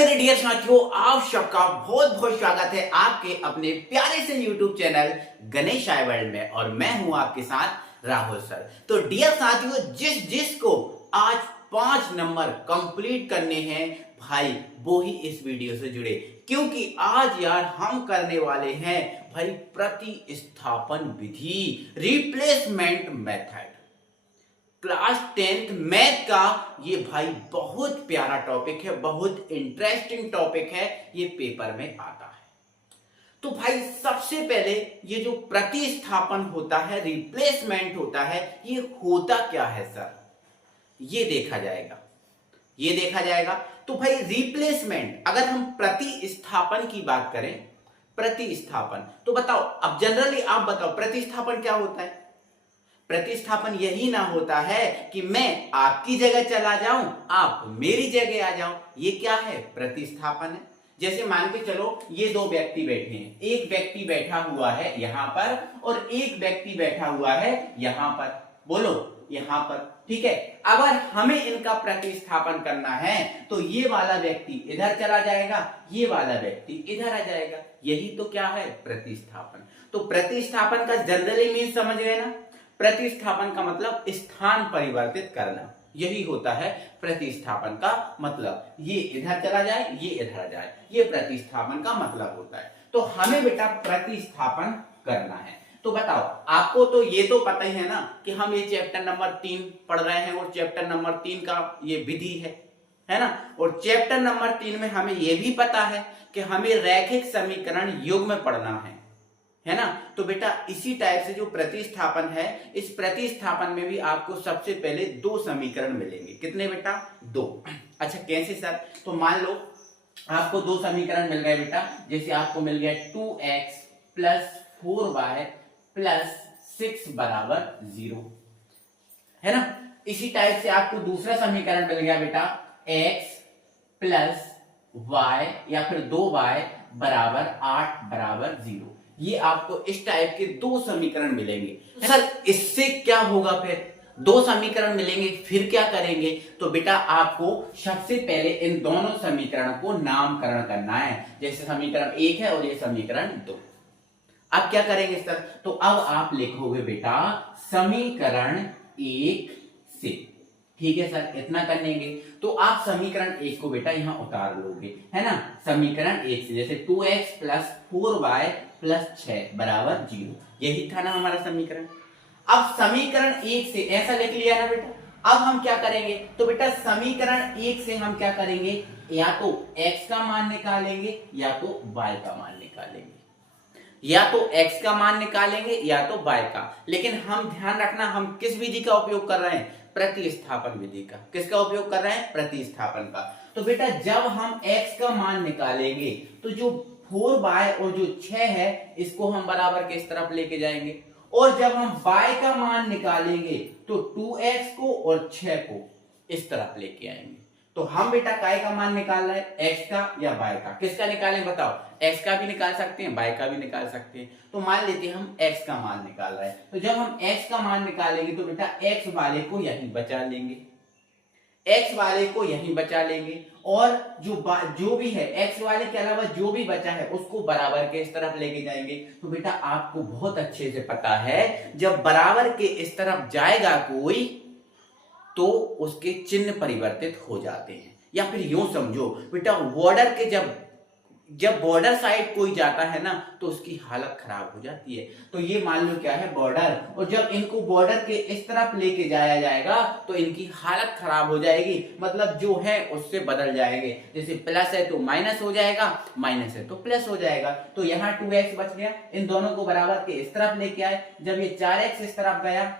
मेरे डियर साथियों, आप सबका बहुत बहुत स्वागत है आपके अपने प्यारे से YouTube चैनल गणेश आई वर्ल्ड में। और मैं हूं आपके साथ राहुल सर। तो डियर साथियों, जिसको आज 5 नंबर कंप्लीट करने हैं भाई, वो ही इस वीडियो से जुड़े, क्योंकि आज यार हम करने वाले हैं भाई प्रतिस्थापन विधि, replacement method. Class 10th math का ये भाई बहुत प्यारा टॉपिक है, बहुत इंटरेस्टिंग टॉपिक है, ये पेपर में आता है। तो भाई सबसे पहले ये जो प्रतिस्थापन होता है, रिप्लेसमेंट होता है, ये होता क्या है सर, ये देखा जाएगा। तो भाई रिप्लेसमेंट, अगर हम प्रतिस्थापन की बात करें, प्रतिस्थापन तो बताओ, अब जनरली आप बताओ प्रतिस्थापन क्या होता है। प्रतिस्थापन यही ना होता है कि मैं आपकी जगह चला जाऊं, आप मेरी जगह आ जाओ, ये क्या है, प्रतिस्थापन है। जैसे मान के चलो ये दो व्यक्ति बैठे हैं, एक व्यक्ति बैठा हुआ है यहां पर और एक व्यक्ति बैठा हुआ है यहां पर, बोलो यहां पर, ठीक है। अगर हमें इनका प्रतिस्थापन करना है तो ये वाला व्यक्ति इधर चला जाएगा, ये वाला व्यक्ति इधर आ जाएगा, यही तो क्या है, प्रतिस्थापन। तो प्रतिस्थापन का जनरली मीन समझ गए ना, प्रतिस्थापन का मतलब स्थान परिवर्तित करना, यही होता है प्रतिस्थापन का मतलब। ये इधर चला जाए, ये इधर आ जाए, ये प्रतिस्थापन का मतलब होता है। तो हमें बेटा प्रतिस्थापन करना है। तो बताओ, आपको तो ये तो पता ही है ना कि हम ये चैप्टर नंबर 3 पढ़ रहे हैं और चैप्टर नंबर 3 का ये विधि है ना। और चैप्टर नंबर 3 में हमें ये भी पता है कि हमें रैखिक समीकरण युग्म में पढ़ना है ना। तो बेटा इसी टाइप से जो प्रतिस्थापन है, इस प्रतिस्थापन में भी आपको सबसे पहले 2 समीकरण मिलेंगे। कितने बेटा, 2। अच्छा कैसे सर, तो मान लो आपको 2 समीकरण मिल गए बेटा। जैसे आपको मिल गया 2x प्लस 4y प्लस 6 बराबर 0, है ना। इसी टाइप से आपको दूसरा समीकरण मिल गया बेटा, x प्लस y या फिर 2y बराबर 8 बराबर 0। ये आपको इस टाइप के 2 समीकरण मिलेंगे। सर इससे क्या होगा, फिर 2 समीकरण मिलेंगे, फिर क्या करेंगे। तो बेटा आपको सबसे पहले इन दोनों समीकरणों को नामकरण करना है। जैसे समीकरण 1 है और ये समीकरण 2। अब क्या करेंगे सर, तो अब आप लिखोगे बेटा समीकरण 1 से, ठीक है सर, इतना करेंगे। तो आप समीकरण 1 को बेटा यहां उतार लोगे, है ना। समीकरण 1 से जैसे 2x प्लस 4y प्लस 6 बराबर 0, यही था ना हमारा समीकरण। अब समीकरण 1 से ऐसा लिख लिया ना बेटा। अब हम क्या करेंगे, तो बेटा समीकरण 1 से हम क्या करेंगे, या तो x का मान निकालेंगे या तो y का मान निकालेंगे, या तो x का मान निकालेंगे या तो y का। लेकिन हम ध्यान रखना, हम किस विधि का उपयोग कर रहे हैं, प्रतिस्थापन विधि का। किसका उपयोग कर रहे हैं, प्रतिस्थापन का। तो बेटा जब हम x का मान निकालेंगे तो जो 4y और जो 6 है इसको हम बराबर के इस तरफ लेके जाएंगे, और जब हम y का मान निकालेंगे तो 2x को और 6 को इस तरफ लेके आएंगे। तो हम बेटा काय का मान निकाल रहे हैं, x का या y का। किसका निकालें बताओ, x का भी निकाल सकते हैं, y का भी निकाल सकते हैं। तो मान लेते हैं हम x का मान निकाल रहे हैं। तो जब हम x का मान निकालेंगे तो बेटा x वाले को यहीं बचा लेंगे, x वाले को यहीं बचा लेंगे, और जो भी है x वाले के अलावा जो भी बचा है उसको बराबर के इस तरफ लेके जाएंगे। तो बेटा आपको बहुत अच्छे से पता है, जब बराबर के इस तरफ जाएगा कोई तो उसके चिन्ह परिवर्तित हो जाते हैं। या फिर यूं समझो बेटा, बॉर्डर के जब बॉर्डर साइड कोई जाता है ना तो उसकी हालत खराब हो जाती है। तो ये मान लो क्या है, बॉर्डर, और जब इनको बॉर्डर के इस तरफ लेके जाया जाएगा तो इनकी हालत खराब हो जाएगी, मतलब जो है उससे बदल जाएंगे। जैसे प्लस है तो माइनस हो जाएगा, माइनस है तो प्लस हो जाएगा। तो यहाँ 2x बच गया, इन दोनों को बराबर के इस तरफ लेके आए। जब ये 4x इस तरफ गया,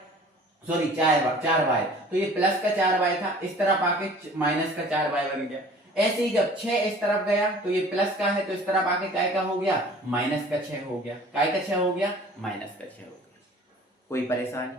सॉरी 4y, तो ये प्लस का 4y था, इस तरफ आके माइनस का 4y बन गया। ऐसे ही जब 6 इस तरफ गया तो ये प्लस का है, तो इस तरफ आके काय का हो गया, माइनस का 6 हो गया। काय का 6 हो गया, माइनस का 6 हो गया। कोई परेशानी,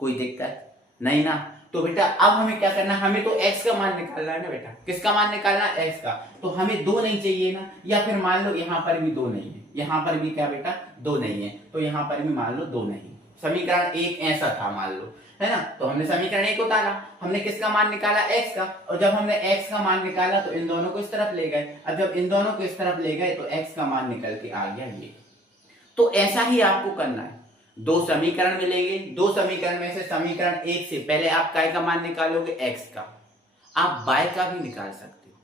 कोई दिक्कत नहीं ना। तो बेटा अब हमें क्या करना, हमें तो x का मान निकालना है ना बेटा। किसका मान निकालना है, x का। तो हमें 2 नहीं चाहिए ना, या फिर मान लो यहां पर भी 2 नहीं है, यहां पर भी क्या बेटा 2 नहीं है, तो यहां पर भी मान लो 2 नहीं। समीकरण एक ऐसा था मान लो, है ना। तो हमने समीकरण एक उतारा, हमने किसका मान निकाला, x का, और जब हमने x का मान निकाला तो इन दोनों को इस तरफ ले गए। अब जब इन दोनों को इस तरफ ले गए तो x का मान निकल के आ गया ये। तो ऐसा ही आपको करना है, दो समीकरण मिलेंगे, दो समीकरण में से समीकरण एक से पहले आप काय का मान निकालोगे, x का, आप y का भी निकाल सकते हो,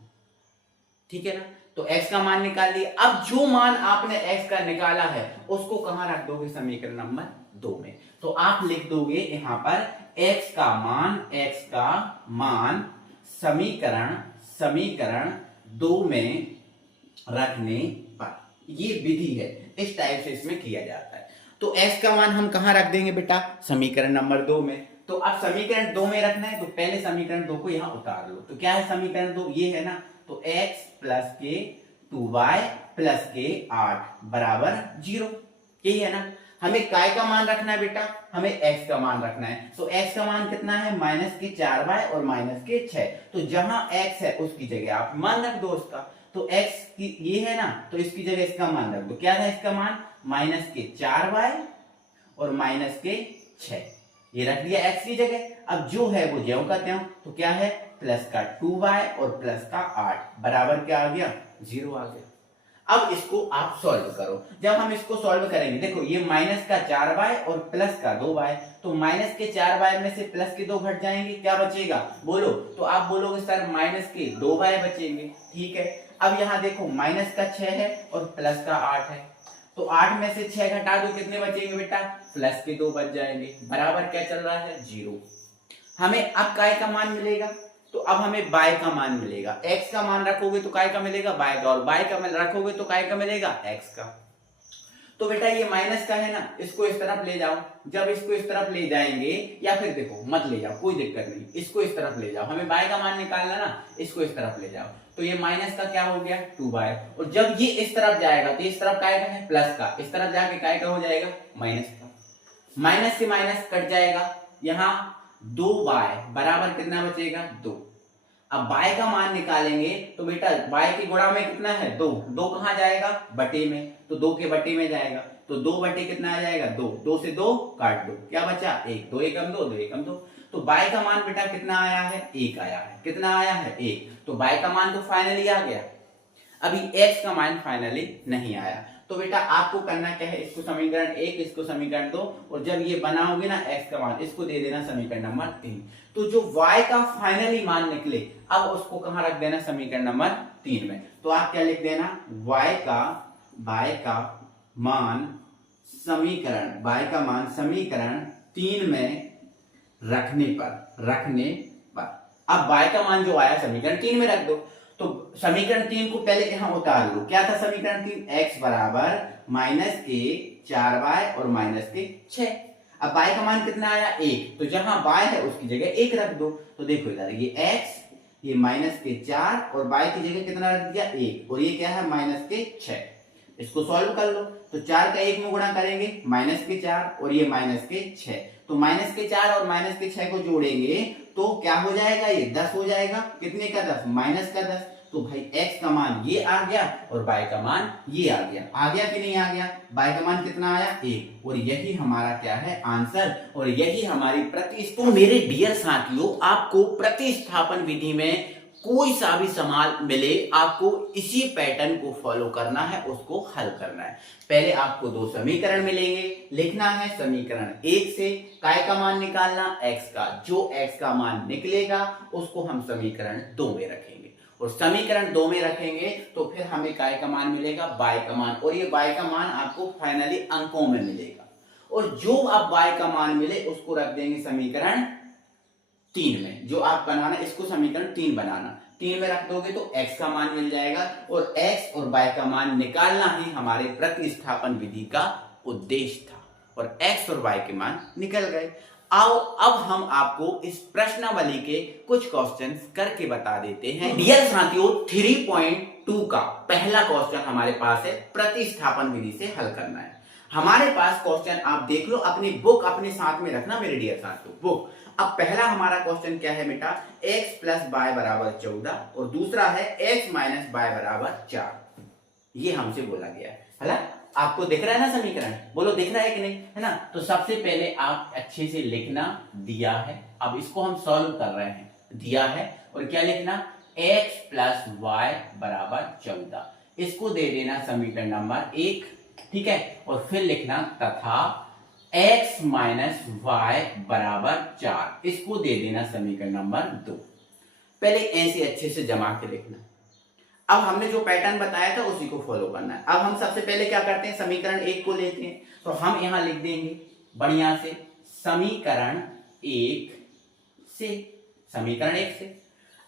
ठीक है ना। तो x का मान निकाल लिया। अब जो मान आपने x का निकाला है उसको कहां रख दोगे, समीकरण नंबर 2 में। तो आप लिख दोगे यहां पर x का मान समीकरण 2 में रखने पर, ये विधि है, इस टाइप से इसमें किया जाता है। तो x का मान हम कहां रख देंगे बेटा, समीकरण नंबर 2 में। तो अब समीकरण 2 में रखना है तो पहले समीकरण 2 को यहां उतार लो। तो क्या है समीकरण 2, ये है ना। तो x प्लस के 2y प्लस के 8 बराबर 0, यही है ना। हमें काय का मान रखना है बेटा, हमें x का मान रखना है। तो x का मान कितना है, माइनस के 4y और माइनस के 6। तो जहां x है उसकी जगह आप मान रख दो उसका। तो x की ये है ना, तो इसकी जगह इसका मान रख दो। क्या था इसका मान, माइनस के 4y और माइनस के 6, ये रख दिया x की जगह। अब जो है वो ज्यों का त्यों, तो क्या है, प्लस का 2y और प्लस का 8 बराबर क्या आ गया, 0 आ गया। अब इसको आप सॉल्व करो। जब हम इसको सॉल्व करेंगे, देखो ये माइनस का 4y और प्लस का 2y, तो माइनस के 4y में से प्लस के 2 घट जाएंगे, क्या बचेगा बोलो। तो आप बोलोगे सर माइनस के 2y बचेंगे, ठीक है। अब यहाँ देखो माइनस का 6 है और प्लस का 8 है, तो 8 में से 6 घटा दो, कितने बचेंगे बेटा, प्लस के 2 बच जाएंगे, बराबर क्या चल रहा है, 0। हमें अब काय का मान मिलेगा, तो अब हमें y का मान मिलेगा। x का मान रखोगे तो काय का मिलेगा, y का, और y का मान रखोगे तो काय का मिलेगा, x का। तो बेटा ये माइनस का है ना, इसको इस तरफ ले जाओ। जब इसको इस तरफ ले जाएंगे, या फिर देखो मत ले जाओ, कोई दिक्कत नहीं, इसको इस तरफ ले जाओ, हमें y का मान निकालना ना, इसको इस तरफ ले जाओ। तो ये माइनस का क्या हो गया, 2y, और जब ये इस तरफ जाएगा तो इस तरफ काय का है, प्लस का, इस तरफ जाके काय का हो जाएगा, माइनस का। माइनस से माइनस कट जाएगा, यहाँ 2y बराबर कितना बचेगा, 2। अब y का मान निकालेंगे तो बेटा y की गुणा में कितना है, 2, 2 कहां जाएगा, बटे में, तो 2 के बटे में जाएगा, तो 2 बटे कितना आ जाएगा, 2, 2 से 2 काट दो, क्या बचा, 1, 2 एकम 2, 2 एकम 2। तो y का मान बेटा कितना आया है, 1 आया है, कितना आया है, 1। तो y का मान तो फाइनली आ गया, अभी x का मान फाइनली नहीं आया। तो बेटा आपको करना क्या है, इसको समीकरण 1, इसको समीकरण 2, और जब ये बनाओगे ना x का मान, इसको दे देना समीकरण नंबर 3। तो जो y का फाइनली मान निकले, अब उसको कहां रख देना, समीकरण नंबर 3 में। तो आप क्या लिख देना, y का मान समीकरण 3 में रखने पर। अब y का मान जो आया समीकरण 3 में रख दो। तो समीकरण 3 को पहले यहां उतार लो। क्या था समीकरण 3, x बराबर माइनस के 4y और माइनस के 6। अब y का मान कितना आया, 1, तो जहां y है उसकी जगह 1 रख दो। तो देखो इधर ये x, ये माइनस के 4 और y की जगह कितना रख दिया, 1, और ये क्या है, माइनस के 6। इसको सॉल्व कर लो। तो 4 का 1 में गुणा करेंगे, माइनस के 4 और ये माइनस के 6। तो माइनस के 4 और माइनस के 6 को जोड़ेंगे तो क्या हो जाएगा, ये 10 हो जाएगा। कितने का 10, माइनस का 10। तो भाई x का मान ये आ गया और y का मान ये आ गया कि नहीं आ गया, y का मान कितना आया, 1। और यही हमारा क्या है, आंसर, और यही हमारी प्रतिस्थापन। तो मेरे डियर साथियों, आपको प्रतिस्थापन विधि में कोई सा भी सवाल मिले, आपको इसी पैटर्न को फॉलो करना है, उसको हल करना है। पहले आपको दो समीकरण मिलेंगे, लिखना है समीकरण 1 से काय का मान निकालना, x का। जो x का मान निकलेगा उसको हम समीकरण 2 में रखेंगे, और समीकरण 2 में रखेंगे तो फिर हमें काय का मान मिलेगा, y का मान, और ये y का मान आपको फाइनली अंकों में मिलेगा। और जो अब y का मान मिले उसको रख देंगे समीकरण 3 में। जो आप बनाना, इसको समीकरण 3 बनाना, 3 में रख दोगे तो x का मान मिल जाएगा, और x और y का मान निकालना ही हमारे प्रतिस्थापन विधि का उद्देश्य था, और x और y के मान निकल गए। आओ अब हम आपको इस प्रश्नावली के कुछ क्वेश्चंस करके बता देते हैं। डियर साथियों, 3.2 का पहला क्वेश्चन हमारे पास है, प्रतिस्थापन विधि से हल करना है। हमारे पास क्वेश्चन आप देख लो, अपनी बुक अपने साथ में रखना मेरे डियर साथियों, बुक। अब पहला हमारा क्वेश्चन क्या है बेटा, x प्लस y बराबर 14, और दूसरा है x माइनस y बराबर 4। ये हमसे बोला गया है ना। आपको दिख रहा है ना समीकरण, बोलो दिख रहा है कि नहीं, है ना। तो सबसे पहले आप अच्छे से लिखना, दिया है, अब इसको हम सॉल्व कर रहे हैं, दिया है और क्या लिखना, x प्लस वाई बराबर 14, इसको दे देना समीकरण नंबर 1, ठीक है। और फिर लिखना तथा x माइनस वाई बराबर 4, इसको दे देना समीकरण नंबर 2। पहले ऐसे अच्छे से जमा के लिखना। अब हमने जो पैटर्न बताया था उसी को फॉलो करना है। अब हम सबसे पहले क्या करते हैं, समीकरण 1 को लेते हैं, तो हम यहां लिख देंगे बढ़िया से समीकरण 1 से, समीकरण 1 से।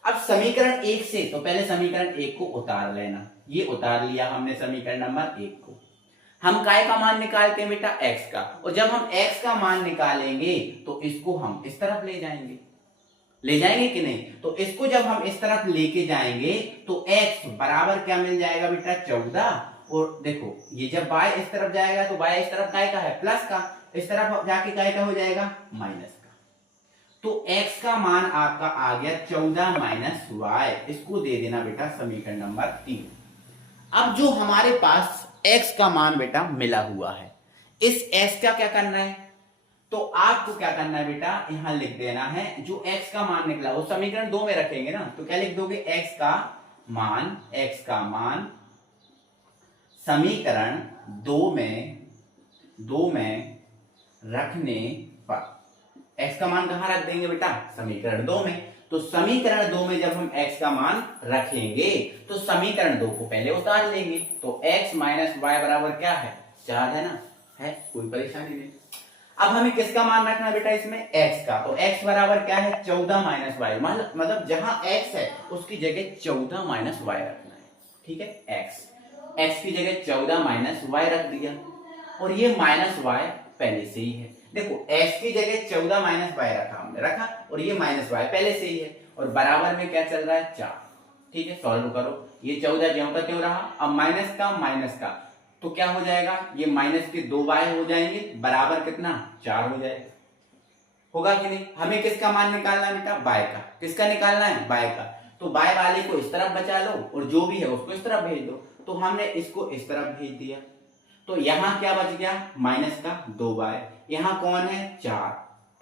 अब समीकरण 1 से तो पहले समीकरण 1 को उतार लेना, ये उतार लिया हमने समीकरण नंबर 1 को। हम काय का मान निकालते हैं बेटा, x का, और जब हम x का मान निकालेंगे तो इसको हम इस तरफ ले जाएंगे, ले जाएंगे कि नहीं। तो इसको जब हम इस तरफ लेके जाएंगे तो x बराबर क्या मिल जाएगा बेटा, 14। और देखो ये जब y इस तरफ जाएगा तो y इस तरफ काय का है, प्लस का, इस तरफ जाके काय का हो जाएगा, माइनस का। तो x का मान आपका आ गया 14 माइनस y, इसको दे देना बेटा समीकरण नंबर 3। अब जो हमारे पास x का मान बेटा मिला हुआ है, इस x का क्या करना है, तो आपको क्या करना है बेटा, यहां लिख देना है जो x का मान निकला वो समीकरण 2 में रखेंगे ना, तो क्या लिख दोगे, x का मान समीकरण 2 में रखने पर, x का मान कहां रख देंगे बेटा, समीकरण 2 में। तो समीकरण 2 में जब हम x का मान रखेंगे तो समीकरण 2 को पहले उतार लेंगे, तो x माइनस वाई बराबर क्या है, 4 है ना, है कोई परेशानी नहीं। अब हमें किसका मान रखना है बेटा इसमें, x का, तो x बराबर क्या है, 14 माइनस वाई, मतलब जहां x है उसकी जगह 14 माइनस वाई रखना है, ठीक है। x की जगह 14 माइनस वाई रख दिया, और ये माइनस वाई पहले से ही है। देखो x की जगह 14 माइनस वाई रखा हमने, रखा, और ये माइनस वाई पहले से ही है, और बराबर में क्या चल रहा है, 4, ठीक है। सॉल्व करो, ये 14 ज्यों का त्यों रहा, अब माइनस का तो क्या हो जाएगा, ये माइनस के 2 y हो जाएंगे, बराबर कितना, 4 हो जाएगा, होगा कि नहीं। हमें किसका मान निकालना है बेटा, y का, किसका निकालना है, y का। तो y वाले को इस तरफ बचा लो और जो भी है उसको इस तरफ भेज दो, तो हमने इसको इस तरफ भेज दिया, तो यहां क्या बच गया, माइनस का 2y, यहां कौन है, 4,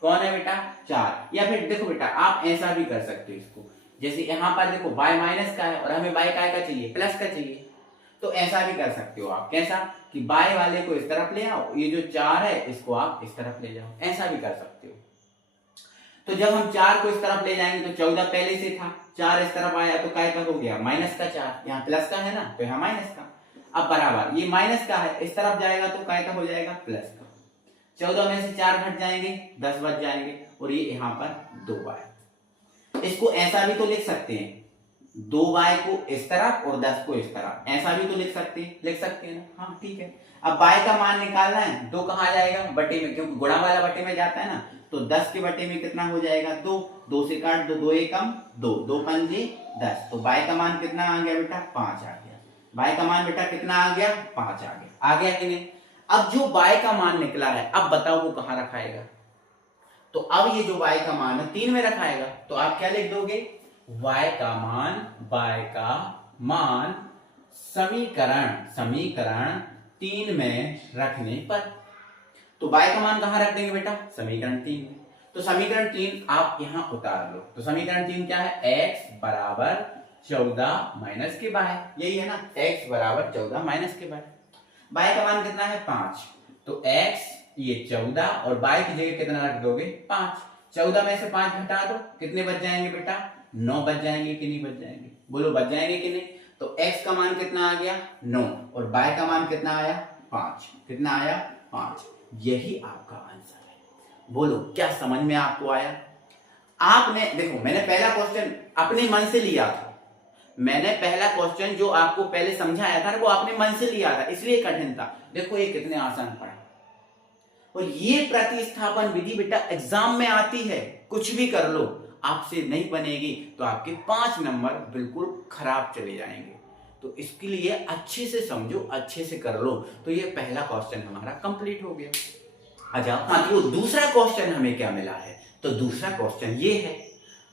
कौन है बेटा, 4। या फिर देखो बेटा आप ऐसा भी कर सकते हो इसको, जैसे यहां पर देखो y माइनस का है और हमें y का चाहिए, प्लस का चाहिए, तो ऐसा भी कर सकते हो आप, कैसा कि बाय वाले को इस तरफ ले आओ, ये जो 4 है इसको आप इस तरफ ले जाओ, ऐसा भी कर सकते हो। तो जब हम 4 को इस तरफ ले जाएंगे तो 14 पहले से था, 4 इस तरफ आया तो काय का हो गया, माइनस का 4, यहाँ प्लस का है ना तो यहाँ माइनस का। अब बराबर ये माइनस का है, इस तरफ जाएगा तो काय का हो जाएगा, प्लस का। 14 में से 4 घट जाएंगे, 10 बच जाएंगे, और ये यहाँ पर 2y। इसको ऐसा भी तो लिख सकते हैं, 2y को इस तरफ और 10 को इस तरफ, ऐसा भी तो लिख सकते हैं ना, हाँ ठीक है। अब y का मान निकालना है, 2 कहाँ जाएगा, बटे में, क्योंकि गुणा वाला बटे में जाता है ना, तो 10 के बटे में कितना हो जाएगा, 2 से काट दो, 2 एकम 2, 2 पंजे 10, तो y का मान कितना आ गया बेटा, 5 आ गया। y का मान बेटा कितना आ गया, 5 आ गया कि नहीं। अब जो y का मान निकला है, अब बताओ वो कहाँ रखाएगा, तो अब ये जो y का मान है 3 में रखाएगा, तो आप क्या लिख दोगे, y का मान समीकरण 3 में रखने पर। तो y का मान कहां रख देंगे बेटा, समीकरण 3 में। तो समीकरण 3 आप यहां उतार लो, तो समीकरण 3 क्या है, x बराबर 14 माइनस के बाय, यही है ना, x बराबर 14 माइनस के बाय। y का मान कितना है, 5, तो x ये 14 और y की जगह कितना रख दोगे, 5। 14 में से 5 घटा दो, कितने बच जाएंगे बेटा, 9 बच जाएंगे कि नहीं बच जाएंगे, बोलो बच जाएंगे कि नहीं। तो x का मान कितना आ गया, 9, और y का मान कितना आया, 5, कितना आया, 5। यही आपका आंसर है। बोलो क्या समझ में आपको आया। आपने देखो मैंने पहला क्वेश्चन अपने मन से लिया था, मैंने पहला क्वेश्चन जो आपको पहले समझाया था वो आपने मन से लिया था, इसलिए कठिन था। देखो ये कितने आसान पढ़ा, और ये प्रतिस्थापन विधि बेटा एग्जाम में आती है, कुछ भी कर लो आपसे नहीं बनेगी तो आपके 5 नंबर बिल्कुल खराब चले जाएंगे। तो इसके लिए अच्छे से समझो, अच्छे से कर लो। तो ये पहला क्वेश्चन हमारा कंप्लीट हो गया। अच्छा हाँ, तो दूसरा क्वेश्चन हमें क्या मिला है, तो दूसरा क्वेश्चन ये है,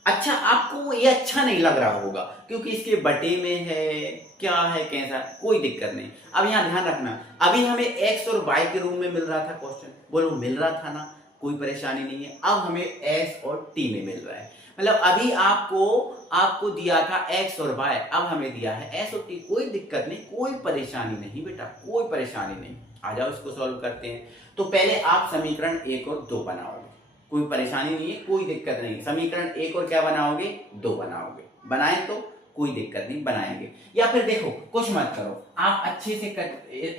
अच्छा, आपको ये अच्छा नहीं लग रहा होगा क्योंकि इसके बटे में है, क्या है, कैसा, कोई दिक्कत नहीं। अब यहाँ ध्यान रखना, अभी हमें एक्स और वाई के रूप में मिल रहा था क्वेश्चन, बोलो मिल रहा था ना, कोई परेशानी नहीं है। अब हमें एस और टी में मिल रहा है, मतलब अभी आपको आपको दिया था एक्स और वाई, अब हमें दिया है एस और टी। कोई दिक्कत नहीं, कोई परेशानी नहीं बेटा, कोई परेशानी नहीं। आ जाओ इसको सॉल्व करते हैं। तो पहले आप समीकरण 1 और 2 बनाओगे, कोई परेशानी नहीं है, कोई दिक्कत नहीं। समीकरण 1 और क्या बनाओगे, 2 बनाओगे। बनाए तो कोई दिक्कत नहीं, बनाएंगे। या फिर देखो कुछ मत करो, आप अच्छे से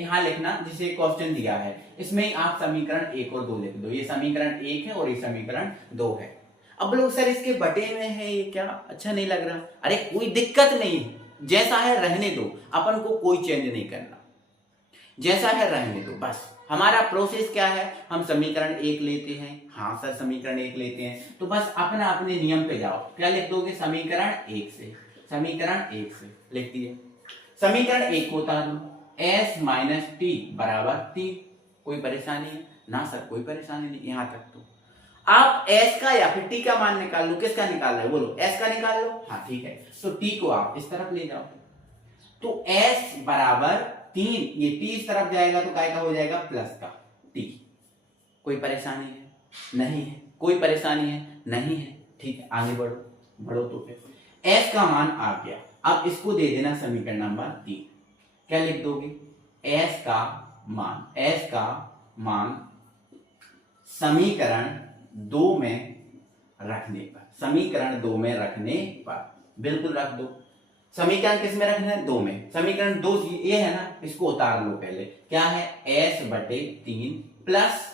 यहाँ लिखना जिसे क्वेश्चन दिया है, इसमें ही आप समीकरण 1 और 2 लिख दो। ये समीकरण 1 है और ये समीकरण 2 है। अब लोग सर इसके बटे में है, ये क्या अच्छा नहीं लग रहा? अरे कोई दिक्कत नहीं, जैसा है रहने दो, अपन को कोई चेंज नहीं करना, जैसा है रहने दो बस। हमारा प्रोसेस क्या है, हम समीकरण 1 लेते हैं, हाँ सर समीकरण 1 लेते हैं, तो बस अपना अपने नियम पे जाओ। क्या लिख दोगे, समीकरण 1 से, समीकरण 1 से लिख दिए। समीकरण 1 को उतार लो, s माइनस टी बराबर 3। कोई परेशानी है ना सर? कोई परेशानी नहीं, यहां तक तो आप s का या फिर t का मान निकाल लो। किसका निकाल रहे हो, बोलो s का निकाल लो, हाँ ठीक है। तो t को आप इस तरफ ले जाओ, तो s बराबर 3, ये t इस तरफ जाएगा तो काय का हो जाएगा, प्लस का t। कोई परेशानी है? नहीं है। कोई परेशानी है? नहीं है। ठीक है, आगे बढ़ो, बढ़ो तो फिर s का मान आ गया। अब इसको दे देना समीकरण नंबर 3। क्या लिख दोगे, s का मान समीकरण 2 में रखने पर, समीकरण 2 में रखने पर बिल्कुल रख दो। समीकरण किस में रखना है, 2 में। समीकरण 2 ये है ना, इसको उतार लो पहले। क्या है, s बटे 3 प्लस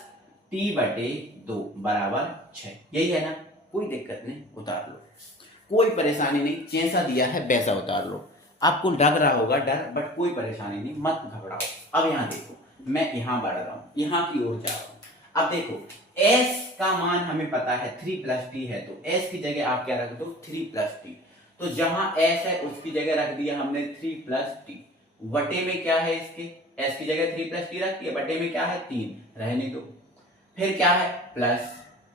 t बटे 2 बराबर 6। यही है ना, कोई दिक्कत नहीं, उतार लो, कोई परेशानी नहीं, जैसा दिया है वैसा उतार लो। आपको लग रहा होगा डर, बट कोई परेशानी नहीं, मत घबराओ। अब यहाँ देखो, मैं यहाँ बढ़ रहा हूँ, यहाँ की ओर जा रहा हूँ। अब देखो s का मान हमें पता है 3 प्लस टी है, तो s की जगह आप क्या रख दो, 3 प्लस टी। तो जहां s है उसकी जगह रख दिया हमने 3 प्लस टी। बटे में क्या है, इसके s की जगह 3 प्लस टी रख दिया, बटे में क्या है 3, रहने दो। फिर क्या है, प्लस,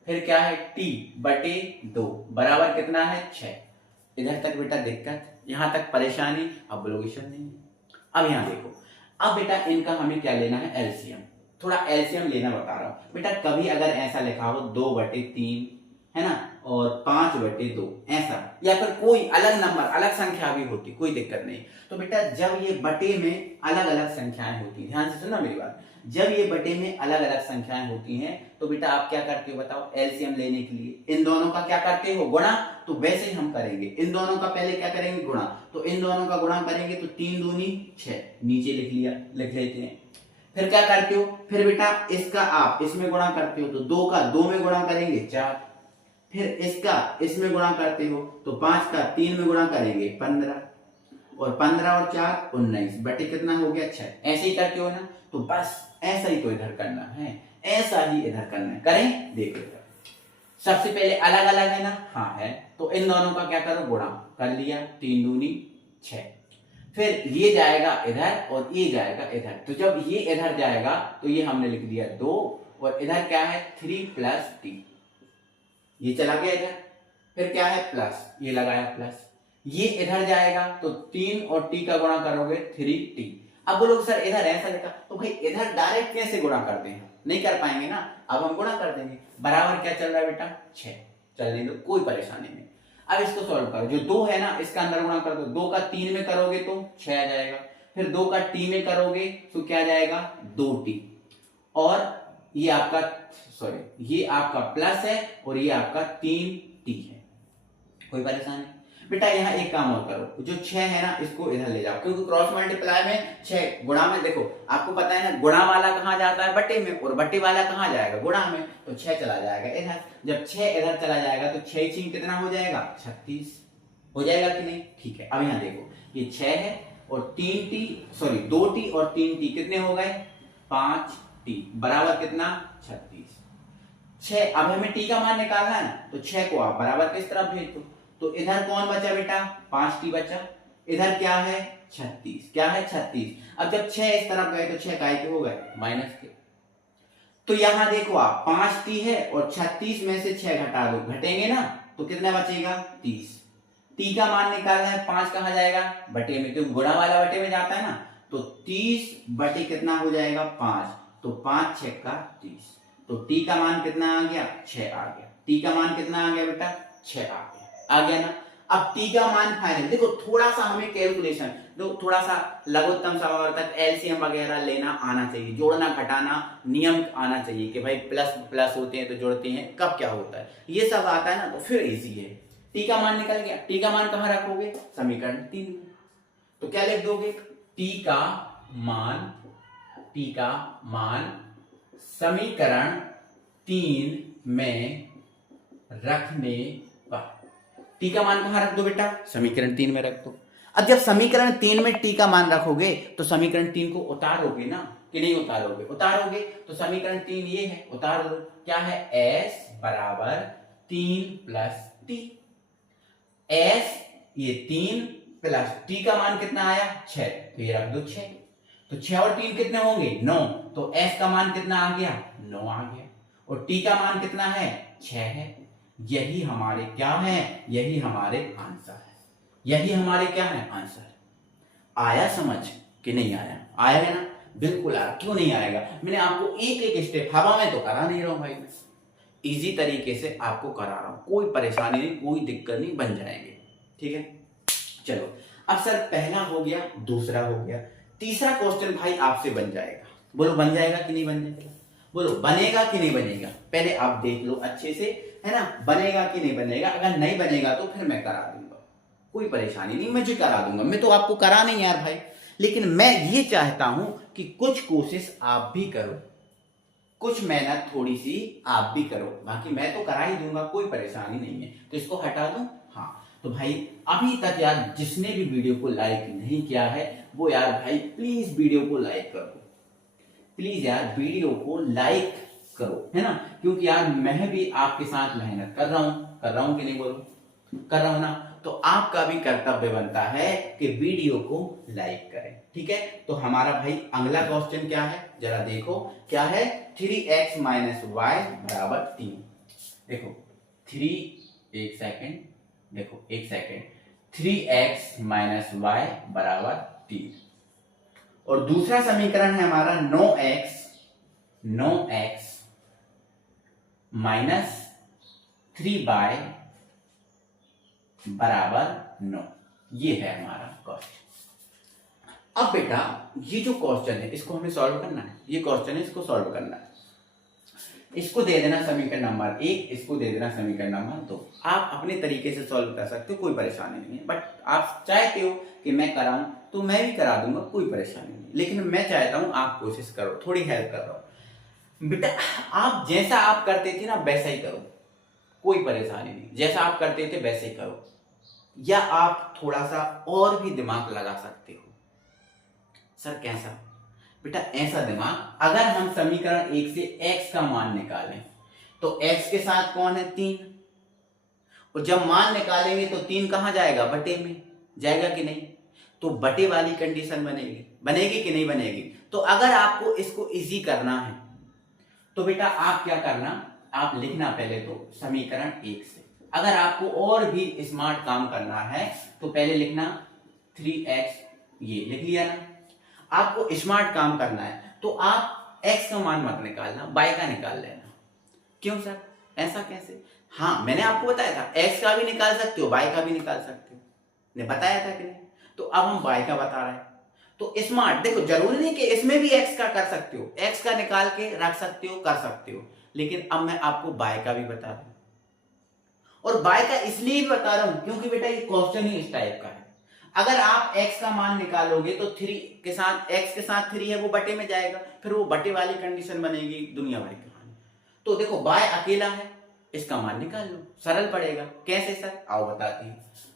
फिर क्या है t बटे 2 बराबर कितना है, 6। इधर तक बेटा दिक्कत, यहां तक परेशानी, अब लोकेशन नहीं। अब यहां देखो, अब बेटा इनका हमें क्या लेना है, एलसीएम। थोड़ा एलसीएम लेना बता रहा हूं बेटा। कभी अगर ऐसा लिखा हो 2/3 है ना, और 5/2 ऐसा, या फिर कोई अलग नंबर, अलग संख्या भी होती, कोई दिक्कत नहीं। तो बेटा जब ये बटे में अलग अलग संख्याएं होती, ध्यान से सुनना मेरी बात, जब ये बटे में अलग अलग संख्याएं होती हैं तो बेटा आप क्या करते हो बताओ, एलसीएम लेने के लिए इन दोनों का क्या करते हो, गुणा। तो वैसे ही हम करेंगे, इन दोनों का पहले क्या करेंगे, गुणा। तो इन दोनों का गुणा करेंगे तो 3 दूनी 6, नीचे लिख लिया, लिख लेते हैं। फिर क्या करते हो, फिर बेटा इसका आप इसमें गुणा करते हो, तो 2 का 2 में गुणा करेंगे 4। फिर इसका इसमें गुणा करते हो तो 5 का 3 में गुणा करेंगे 15, और 15 और 4 19, बटे कितना हो गया, 6। ऐसे ही करते हो ना, तो बस ऐसा ही तो इधर करना है, ऐसा ही इधर करना है। करें, देखो इधर सबसे पहले अलग अलग है ना, हाँ है, तो इन दोनों का क्या करो, गुणा कर लिया, 3 दूनी 6। फिर ये जाएगा इधर और ये जाएगा इधर, तो जब ये इधर जाएगा तो ये हमने लिख दिया 2, और इधर क्या है 3 प्लस टी, ये चला गया इधर। फिर क्या है, प्लस, ये लगाया प्लस, ये इधर जाएगा तो 3 और टी का गुणा करोगे 3t। अब बोलो सर इधर ऐसा लिखा, तो भाई इधर डायरेक्ट कैसे गुणा करते हैं, नहीं कर पाएंगे ना, अब हम गुणा कर देंगे। बराबर क्या चल रहा है बेटा, 6, चलने दो, कोई परेशानी नहीं। अब इसको सॉल्व करो, जो 2 है ना इसका अंदर गुणा कर दो, 2 का 3 में करोगे तो 6 आ जाएगा। फिर 2 का t में करोगे तो क्या जाएगा, 2t, और ये आपका ये आपका प्लस है और ये आपका 3t है। कोई परेशानी बेटा, यहाँ एक काम और करो, जो 6 है ना इसको इधर ले जाओ, क्योंकि क्रॉस मल्टीप्लाई में 6 गुणा में, देखो आपको पता है ना, गुणा वाला कहाँ जाता है, बटे में, और बटे वाला कहाँ जाएगा, गुणा में, तो 6 चला जाएगा इधर। जब 6 इधर चला जाएगा तो 6 6 कितना हो जाएगा, 36 हो जाएगा कि नहीं। ठीक है, अब यहाँ देखो ये 6 है और 2t और 3t कितने हो गए, 5t बराबर कितना, 36। 6, अब हमें t का मान निकालना है ना, तो 6 को आप बराबर किस तरफ भेज दो, तो इधर कौन बचा बेटा, 5t बचा, इधर क्या है 36, क्या है 36। अब जब 6 इस तरफ गए तो 6 काय के हो गए, माइनस के। तो यहां देखो आप 5t है और 36 में से 6 घटा दो, घटेंगे ना, तो कितना बचेगा 30। टी का मान निकालना है, 5 कहाँ जाएगा बटे में, क्योंकि गुणा वाला बटे में जाता है ना, तो 30 बटे कितना हो जाएगा 5, तो 5 6 का 30। तो टी का मान कितना आ गया 6 आ गया। टी का मान कितना आ गया बेटा 6 आ गया ना। अब टी का मान फाइनल, देखो थोड़ा सा हमें कैलकुलेशन, देखो थोड़ा सा लघुत्तम समावर्तक एलसीएम वगैरह लेना आना चाहिए, जोड़ना घटाना नियम आना चाहिए कि भाई प्लस प्लस होते हैं तो जोड़ते हैं, कब क्या होता है ये सब आता है ना, तो फिर इजी है। टी का मान निकल गया, टी का मान कहां रखोगे समीकरण 3 में, तो क्या लिख दोगे टी का मान समीकरण 3 में रखने पर, टी का मान कहां रख दो बेटा समीकरण 3 में रख दो। अब जब समीकरण 3 में टी का मान रखोगे तो समीकरण 3 को उतारोगे ना कि नहीं उतारोगे, उतारोगे तो समीकरण 3 ये है, उतार दो, क्या है s बराबर 3 प्लस टी, s ये 3 प्लस टी का मान कितना आया 6, तो ये रख दो 6, तो 6 और 3 कितने होंगे 9, तो s का मान कितना आ गया 9 आ गया, और टी का मान कितना है 6 है। यही हमारे क्या है, यही हमारे आंसर है, यही हमारे क्या है आंसर। आया समझ कि नहीं आया, आया ना, बिल्कुल आया, क्यों नहीं आएगा, मैंने आपको एक एक स्टेप हवा में तो करा नहीं रहा हूं भाई, मैं इजी तरीके से आपको करा रहा हूं, कोई परेशानी नहीं, कोई दिक्कत नहीं, बन जाएंगे, ठीक है। चलो अब सर पहला हो गया, दूसरा हो गया, तीसरा क्वेश्चन भाई आपसे बन जाएगा, बोलो बन जाएगा कि नहीं बन जाएगा, बोलो बनेगा कि नहीं बनेगा, पहले आप देख लो अच्छे से, है ना, बनेगा कि नहीं बनेगा, अगर नहीं बनेगा तो फिर मैं करा दूंगा, कोई परेशानी नहीं, मुझे करा दूंगा, मैं तो आपको करा नहीं यार भाई, लेकिन मैं ये चाहता हूं कि कुछ कोशिश आप भी करो, कुछ मेहनत थोड़ी सी आप भी करो, बाकी मैं तो करा ही दूंगा, कोई परेशानी नहीं है। तो इसको हटा दूं, हाँ, तो भाई अभी तक यार जिसने भी वीडियो को लाइक नहीं किया है वो यार भाई प्लीज वीडियो को लाइक करो, प्लीज यार वीडियो को लाइक करो, है ना, क्योंकि यार मैं भी आपके साथ मेहनत कर रहा हूं कि नहीं, बोलो कर रहा हूं ना, तो आपका भी कर्तव्य बनता है कि वीडियो को लाइक करें, ठीक है। तो हमारा भाई अगला क्वेश्चन क्या है जरा देखो, क्या है 3x माइनस वाई बराबर 3, देखो एक सेकेंड 3x माइनस वाई बराबर 3, और दूसरा समीकरण है हमारा 9x माइनस 3y बराबर 9, ये है हमारा क्वेश्चन। अब बेटा ये जो क्वेश्चन है इसको हमें सॉल्व करना है, ये क्वेश्चन है इसको सॉल्व करना है, इसको दे देना समीकरण नंबर 1, इसको दे देना समीकरण नंबर 2, आप अपने तरीके से सॉल्व कर सकते हो, कोई परेशानी नहीं है, बट आप चाहते हो कि मैं कराऊं तो मैं भी करा दूंगा, कोई परेशानी नहीं, लेकिन मैं चाहता हूं आप कोशिश करो, थोड़ी हेल्प कर रहा हूं बेटा, आप जैसा आप करते थे ना वैसा ही करो, कोई परेशानी नहीं, जैसा आप करते थे वैसे ही करो, या आप थोड़ा सा और भी दिमाग लगा सकते हो। सर कैसा बेटा, ऐसा दिमाग, अगर हम समीकरण 1 से x का मान निकालें तो x के साथ कौन है 3, और जब मान निकालेंगे तो 3 कहां जाएगा बटे में जाएगा कि नहीं, तो बटे वाली कंडीशन बनेगी कि नहीं बनेगी। तो अगर आपको इसको इजी करना है तो बेटा आप क्या करना, आप लिखना पहले तो समीकरण 1 से, अगर आपको और भी स्मार्ट काम करना है तो पहले लिखना 3x, ये लिख लिया ना, आपको स्मार्ट काम करना है तो आप x का मान मत निकालना, y का निकाल लेना। क्यों सर ऐसा कैसे, हाँ मैंने आपको बताया था x का भी निकाल सकते हो, y का भी निकाल सकते हो, ने बताया था कि नहीं, तो अब हम y का बता रहे हैं, तो स्मार्ट देखो, जरूरी नहीं कि इसमें भी x का कर सकते हो, x का निकाल के रख सकते हो, कर सकते हो, लेकिन अब मैं आपको y का भी बता रहा हूं, और y का इसलिए भी बता रहा हूं क्योंकि बेटा ये क्वेश्चन ही इस टाइप का है, अगर आप x का मान निकालोगे तो 3 के साथ x के साथ 3 है वो बटे में जाएगा, फिर वो बटे वाली कंडीशन बनेगी दुनिया भर की कहानी। तो देखो y अकेला है, इसका मान निकाल लो, सरल पड़ेगा, कैसे सर आओ बताती हूँ।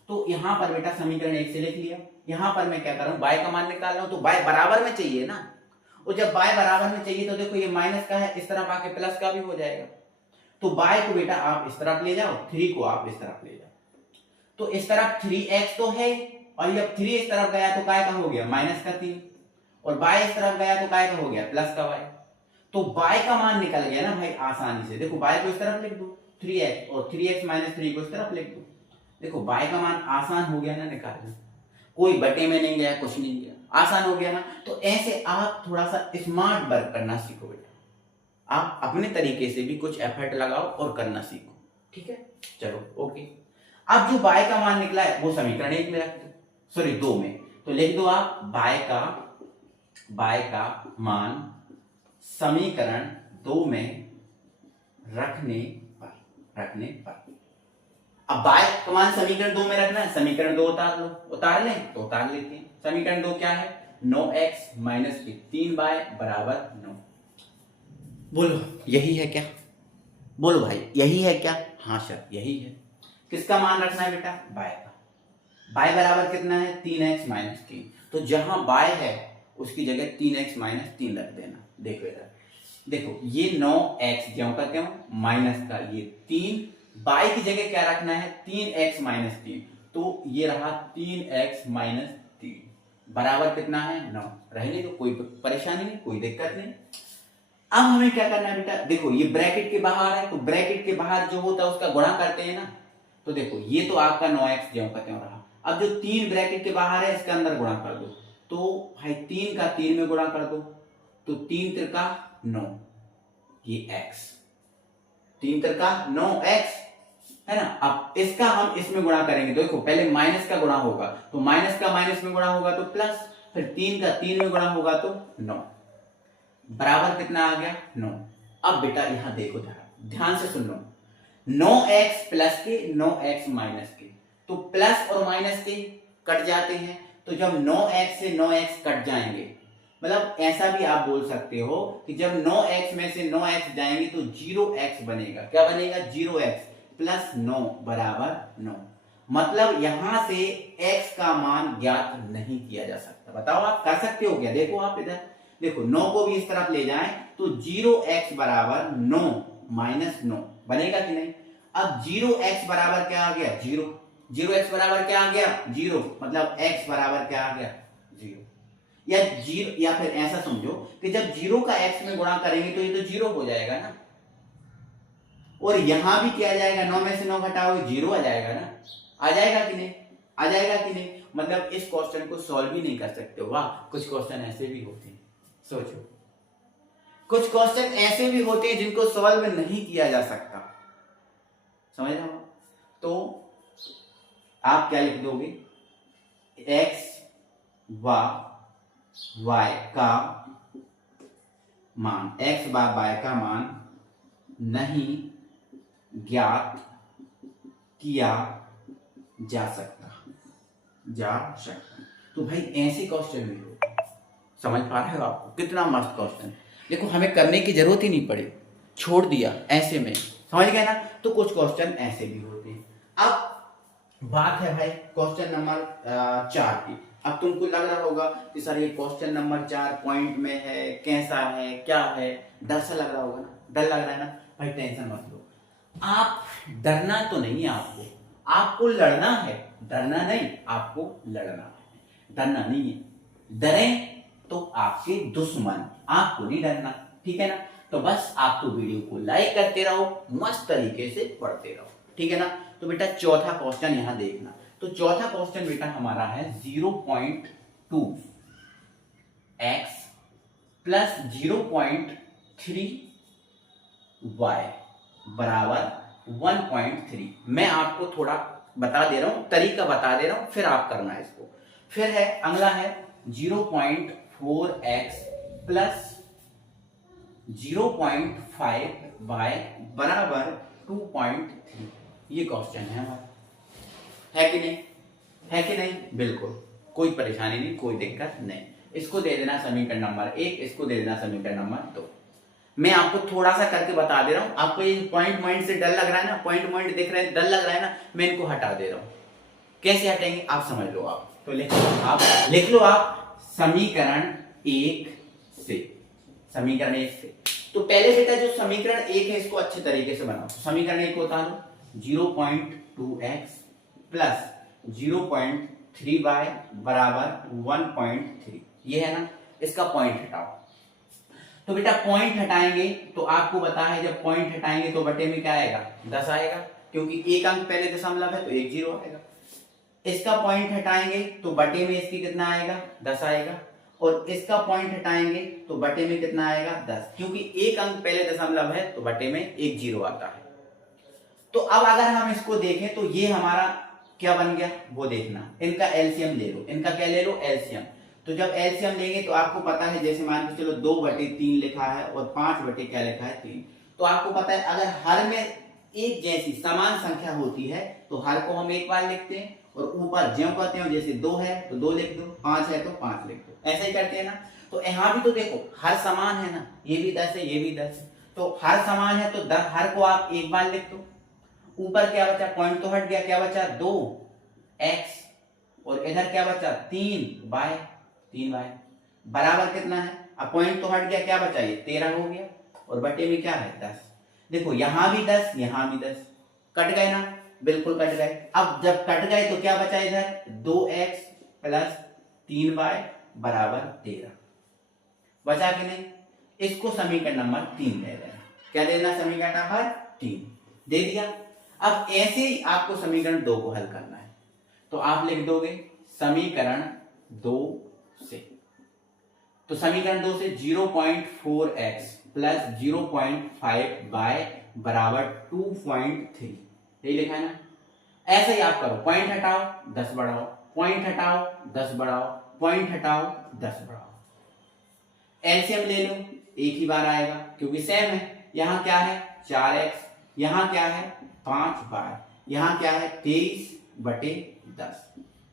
तो यहां पर बेटा समीकरण 1 से लिख लिया, यहां पर मैं क्या कर रहा हूं y का मान निकाल रहा हूं, तो y बराबर में चाहिए ना, और जब y बराबर में चाहिए तो देखो ये माइनस का है, इस तरफ आके प्लस का भी हो जाएगा, तो y को बेटा आप इस तरफ ले जाओ, 3 को आप इस तरफ ले जाओ, तो इस तरफ 3x तो है, और जब 3 इस तरफ गया तो काय का हो गया माइनस का 3, और y इस तरफ गया तो काय का हो गया प्लस का y, तो y का मान निकल गया ना भाई आसानी से, देखो y को इस तरफ लिख दो, 3x और 3x माइनस 3 को इस तरफ लिख दो। देखो y का मान आसान हो गया ना निकालना, कोई बटे में नहीं गया, कुछ नहीं गया, आसान हो गया ना। तो ऐसे आप थोड़ा सा स्मार्ट वर्क करना सीखो बेटा, आप अपने तरीके से भी कुछ एफर्ट लगाओ और करना सीखो, ठीक है। चलो ओके, अब जो y का मान निकला है वो समीकरण 1 में रख दो, सॉरी 2 में, तो लिख दो आप y का मान समीकरण 2 में रखने पर। अब y का मान समीकरण 2 में रखना है, समीकरण 2 उतार लो, उतार लें तो उतार लेते हैं। समीकरण 2 क्या है, 9x माइनस 3y बराबर 9। बोलो यही है क्या, बोलो भाई यही है क्या? हाँ सर यही है। किसका मान रखना है बेटा, y का। y बराबर कितना है, 3x माइनस 3, तो जहां y है उसकी जगह 3x माइनस 3 रख देना। देखो इधर, देखो ये 9x ज्यों का त्यों माइनस का ये 3, y की जगह क्या रखना है, 3x माइनस 3, तो ये रहा 3x माइनस 3 बराबर कितना है, 9। रहने तो कोई परेशानी नहीं, कोई दिक्कत नहीं। अब हमें क्या करना है बेटा, देखो ये ब्रैकेट के बाहर है, तो ब्रैकेट के बाहर जो होता है उसका गुणा करते हैं ना, तो देखो ये तो आपका 9x ज्यों का त्यों रहा। अब जो 3 ब्रैकेट के बाहर है इसके अंदर गुणा कर दो, तो भाई 3 का 3 में गुणा कर दो, तो 3 त्रिका 9, ये x, 3 त्रिका 9x है ना। अब इसका हम इसमें गुणा करेंगे, देखो पहले माइनस का गुणा होगा, तो माइनस का माइनस में गुणा होगा तो प्लस, फिर 3 का 3 में गुणा होगा तो 9 बराबर कितना आ गया, 9। अब बेटा यहां देखो ध्यान से सुन लो, 9x प्लस के 9x माइनस के, तो प्लस और माइनस के कट जाते हैं, तो जब 9x से 9x कट जाएंगे, मतलब ऐसा भी आप बोल सकते हो कि जब 9x में से 9x जाएंगे तो 0x बनेगा। क्या बनेगा, 0x प्लस 9 बराबर 9। मतलब यहां से x का मान ज्ञात नहीं किया जा सकता। बताओ आप कर सकते हो क्या? देखो आप इधर देखो, 9 को भी इस तरफ ले जाएं तो 0x बराबर 9 माइनस 9 बनेगा कि नहीं। अब 0x बराबर क्या आ गया, 0। 0x बराबर क्या आ गया, 0, मतलब x बराबर क्या आ गया, 0। या 0, या फिर ऐसा समझो कि जब 0 का x में गुणा करेंगे तो ये तो 0 हो जाएगा ना, और यहां भी क्या आ जाएगा, 9 में से 9 घटाओगे 0 आ जाएगा ना, आ जाएगा कि नहीं, आ जाएगा कि नहीं। मतलब इस क्वेश्चन को सॉल्व भी नहीं कर सकते हो। वाह, कुछ क्वेश्चन ऐसे भी होते हैं, सोचो कुछ क्वेश्चन ऐसे भी होते हैं जिनको सॉल्व नहीं किया जा सकता, समझ रहे हो। तो आप क्या लिख दोगे, x व y का मान, x व y का मान नहीं ज्ञात किया जा सकता। तो भाई ऐसे क्वेश्चन भी होते हैं, समझ पा रहे हो आपको, कितना मस्त क्वेश्चन। देखो हमें करने की जरूरत ही नहीं पड़ी, छोड़ दिया ऐसे में, समझ गए ना। तो कुछ क्वेश्चन ऐसे भी होते हैं। अब बात है भाई क्वेश्चन नंबर 4 की। अब तुमको लग रहा होगा कि सर ये क्वेश्चन नंबर 4 पॉइंट में है, कैसा है, क्या है, डर सा लग रहा होगा ना, डर लग रहा है ना। भाई टेंशन मत लो, आप डरना तो नहीं है, आपको लड़ना है, डरना नहीं, आपको लड़ना है, डरना नहीं है। डरें तो आपके दुश्मन, आपको नहीं डरना, ठीक है ना। तो बस आप तो वीडियो को लाइक करते रहो, मस्त तरीके से पढ़ते रहो, ठीक है ना। तो बेटा चौथा क्वेश्चन यहां देखना, तो चौथा क्वेश्चन बेटा हमारा है 0.2 x प्लस 0.3 y बराबर 1.3। मैं आपको थोड़ा बता दे रहा हूं, तरीका बता दे रहा हूं, फिर आप करना है इसको। फिर है अगला है 0.4x प्लस 0.5y बराबर 2.3। ये क्वेश्चन है हमारा, है कि नहीं, है कि नहीं, बिल्कुल कोई परेशानी नहीं, कोई दिक्कत नहीं। इसको दे देना समीकरण नंबर 1, इसको दे देना समीकरण नंबर 2। मैं आपको थोड़ा सा करके बता दे रहा हूं, आपको ये पॉइंट से डर लग रहा है ना, पॉइंट दिख रहे हैं, डर लग रहा है ना, मैं इनको हटा दे रहा हूं। कैसे हटेंगे आप समझ लो। आप तो लिख लो आप समीकरण 1 से, समीकरण 1 से। तो पहले बेटा जो समीकरण 1 है इसको अच्छे तरीके से बनाओ। समीकरण 1 को बता दो, 0.2x प्लस 0.3y बराबर 1.3, ये है ना, इसका पॉइंट हटाओ। तो बेटा पॉइंट हटाएंगे तो आपको पता है जब पॉइंट हटाएंगे तो बटे में क्या आएगा 10 आएगा, क्योंकि एक अंक पहले दशमलव है तो एक जीरो आएगा। इसका पॉइंट हटाएंगे तो बटे में इसकी कितना आएगा 10 आएगा, और इसका पॉइंट हटाएंगे तो बटे में कितना आएगा 10, क्योंकि एक अंक पहले दशमलव है तो बटे में एक जीरो आता है। तो अब अगर हम इसको देखें तो ये हमारा क्या बन गया वो देखना, इनका एलसीएम ले लो, इनका क्या ले लो एलसीएम। तो जब एलसीएम लेंगे तो आपको पता है जैसे मान के चलो 2/3 लिखा है और 5 क्या लिखा है 3, तो आपको पता है अगर हर में एक जैसी समान संख्या होती है तो हर को हम एक बार लिखते हैं और ऊपर ज्यों कहते हैं, जैसे 2 है तो 2 लिख दो, 5 है तो 5 लिख दो, ऐसा ही करते हैं ना। तो यहाँ भी तो देखो हर समान है ना, ये भी 10 है ये भी 10 है, तो हर समान है तो हर को आप एक बार लिख दो। ऊपर क्या बचा, पॉइंट तो हट गया, क्या बचा 2x, और इधर क्या बचा 3y बराबर कितना है, अब पॉइंट तो हट गया, क्या बचा ये 13 हो गया, और बटे में क्या है 10। देखो यहां भी 10 यहां भी 10, कट गए ना, बिल्कुल कट गए। अब जब कट गए तो क्या बचा इधर 2x प्लस 3y बराबर 13 बचा कि नहीं। इसको समीकरण नंबर 3 दे देना, क्या देना समीकरण नंबर 3 दे दिया। अब ऐसे ही आपको समीकरण 2 को हल करना है, तो आप लिख दोगे समीकरण 2 से, तो समीकरण 2 से 0.4x प्लस 0.5y बराबर 2.3, यही लिखा है ना। ऐसा ही आप करो, पॉइंट हटाओ 10 बढ़ाओ, पॉइंट हटाओ 10 बढ़ाओ, पॉइंट हटाओ 10 बढ़ाओ, एलसीएम ले लो एक ही बार आएगा क्योंकि सेम है। यहां क्या है 4x, यहां क्या है 5y, यहां क्या है 23/10,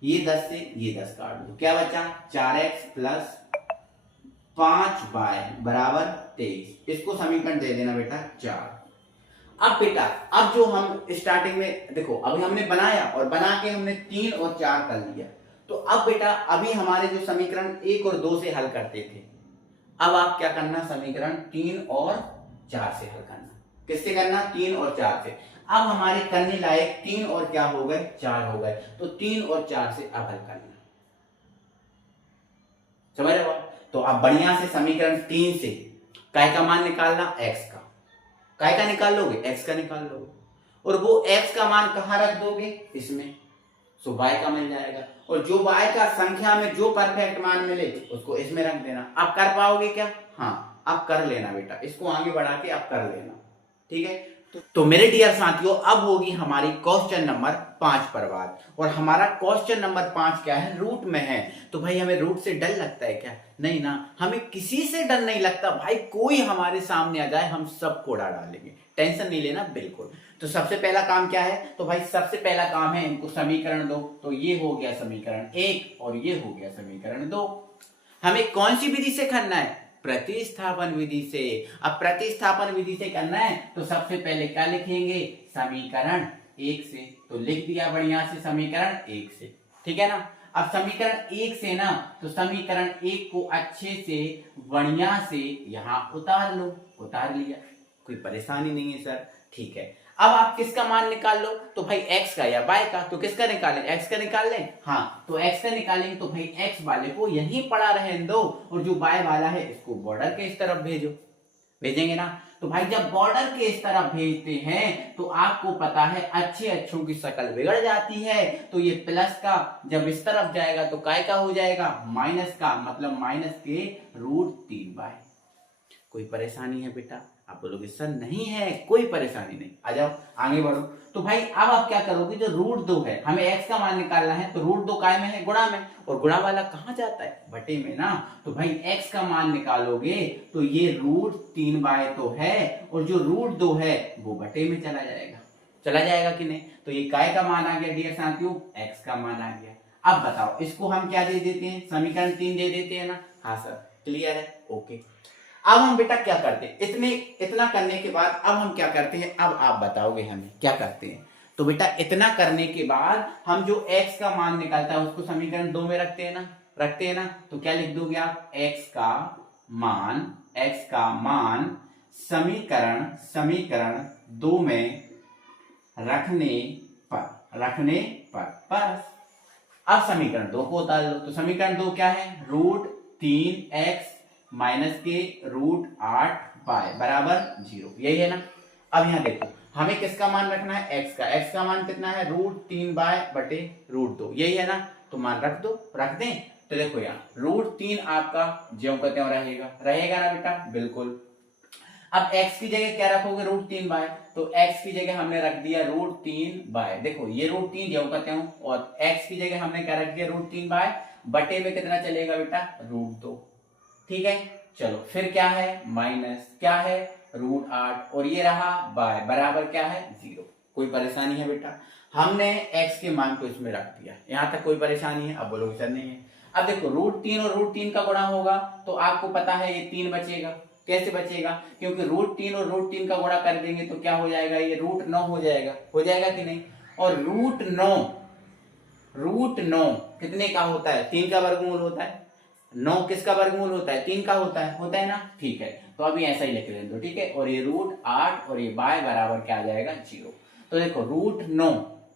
ये 10 से ये 10 काट दो, क्या बचा 4x प्लस 5y बराबर 23, इसको समीकरण दे देना बेटा 4। अब बेटा अब जो हम स्टार्टिंग में देखो अभी हमने बनाया और बना के हमने 3 और 4 कर लिया, तो अब बेटा अभी हमारे जो समीकरण 1 और 2 से हल करते थे, अब आप क्या करना समीकरण 3 और 4 से हल करना। किससे करना 3 और 4 से। अब हमारे करने लायक 3 और क्या हो गए 4 हो गए, तो 3 और 4 से अब हल करना, समझ रहे हो। तो अब बढ़िया से समीकरण 3 से काय का मान निकालना x का, काय का निकाल लोगे x का निकाल लोगे, और वो x का मान कहां रख दोगे इसमें, सो y का मिल जाएगा, और जो y का संख्या में जो परफेक्ट मान मिले उसको इसमें रख देना। आप कर पाओगे क्या, हाँ आप कर लेना बेटा, इसको आगे बढ़ा के आप कर लेना, ठीक है। तो मेरे डियर साथियों अब होगी हमारी क्वेश्चन नंबर 5 पर बात, और हमारा क्वेश्चन नंबर 5 क्या है रूट में है। तो भाई हमें रूट से डर लगता है क्या, नहीं ना, हमें किसी से डर नहीं लगता भाई, कोई हमारे सामने आ जाए हम सबको उड़ा डालेंगे, टेंशन नहीं लेना बिल्कुल। तो सबसे पहला काम क्या है, तो भाई सबसे पहला काम है इनको समीकरण दो, तो ये हो गया समीकरण 1 और ये हो गया समीकरण 2। हमें कौन सी विधि से करना है, प्रतिस्थापन विधि से। अब प्रतिस्थापन विधि से करना है तो सबसे पहले क्या लिखेंगे समीकरण 1 से, तो लिख दिया बढ़िया से समीकरण 1 से, ठीक है ना। अब समीकरण 1 से ना, तो समीकरण 1 को अच्छे से बढ़िया से यहां उतार लो, उतार लिया, कोई परेशानी नहीं है सर, ठीक है। अब आप किसका मान निकाल लो, तो भाई x का या y का, तो किसका निकालें x का निकाल लें, हाँ तो x का निकालेंगे, तो भाई x वाले को यहीं पड़ा रहने दो, और जो y वाला है इसको बॉर्डर के इस तरफ भेजो, भेजेंगे ना। तो भाई जब बॉर्डर के इस तरफ भेजते हैं तो आपको पता है अच्छे अच्छों की शक्ल बिगड़ जाती है, तो ये प्लस का जब इस तरफ जाएगा तो काय का हो जाएगा माइनस का, मतलब माइनस के √3y। कोई परेशानी है बेटा, आप बोलोगे सर नहीं है, कोई परेशानी नहीं, आ जाओ आगे बढ़ो। तो भाई अब आप क्या करोगे, जो √2 है हमें x का मान निकालना है, तो √2 काय में है गुणा में, और गुणा वाला कहां जाता है बटे में ना, तो भाई x का मान निकालोगे तो ये √3y तो है, और जो √2 है वो बटे में चला जाएगा, चला जाएगा कि नहीं। तो ये काय का मान आ गया डियर साथियों, x का मान आ गया। अब बताओ इसको हम क्या दे देते हैं, समीकरण 3 दे देते हैं ना, हाँ सर क्लियर है, ओके। अब हम बेटा क्या करते हैं, इतना करने के बाद अब हम क्या करते हैं, अब आप बताओगे हमें क्या करते हैं। तो बेटा इतना करने के बाद हम जो x का मान निकालता है उसको समीकरण 2 में रखते हैं ना, तो क्या लिख दोगे आप x का मान समीकरण 2 में रखने पर बस। अब समीकरण 2 को उतार लो, तो समीकरण 2 क्या है, √3x माइनस के रूट 8 बाय बराबर 0, यही है ना। अब यहाँ देखो हमें किसका मान रखना है, x का मान कितना है, रूट 3 बाय बटे रूट 2, यही है ना। तो मान रख दो, रख दें। तो देखो यहाँ रूट 3 आपका ज्यों का त्यों रहेगा, रहेगा ना बेटा, बिल्कुल। अब x की जगह क्या रखोगे, रूट 3 बाय, तो x की जगह हमने रख दिया रूट 3 बाय, देखो ये रूट 3 ज्यों का त्यों, और x की जगह हमने क्या रख दिया, रूट 3 बाय, बटे में कितना चलेगा बेटा, रूट 2, ठीक है। चलो फिर क्या है, माइनस क्या है, रूट 8, और ये रहा बाय बराबर क्या है, 0। कोई परेशानी है बेटा, हमने x के मान को इसमें रख दिया, यहां तक कोई परेशानी है। अब बोलोगे सर नहीं है। अब देखो रूट 3 और रूट 3 का गुणा होगा तो आपको पता है ये 3 बचेगा। कैसे बचेगा, क्योंकि रूट 3 और रूट 3 का गुणा कर देंगे तो क्या हो जाएगा, ये रूट 9 हो जाएगा, हो जाएगा कि नहीं। और रूट 9 कितने का होता है, 3 का वर्गमूल होता है। 9 किसका वर्गमूल होता है, 3 का होता है ना, ठीक है। तो अभी ऐसा ही लिख लेते हो, ठीक है। और ये रूट 8 और ये बाय बराबर क्या आ जाएगा, 0। तो देखो रूट 9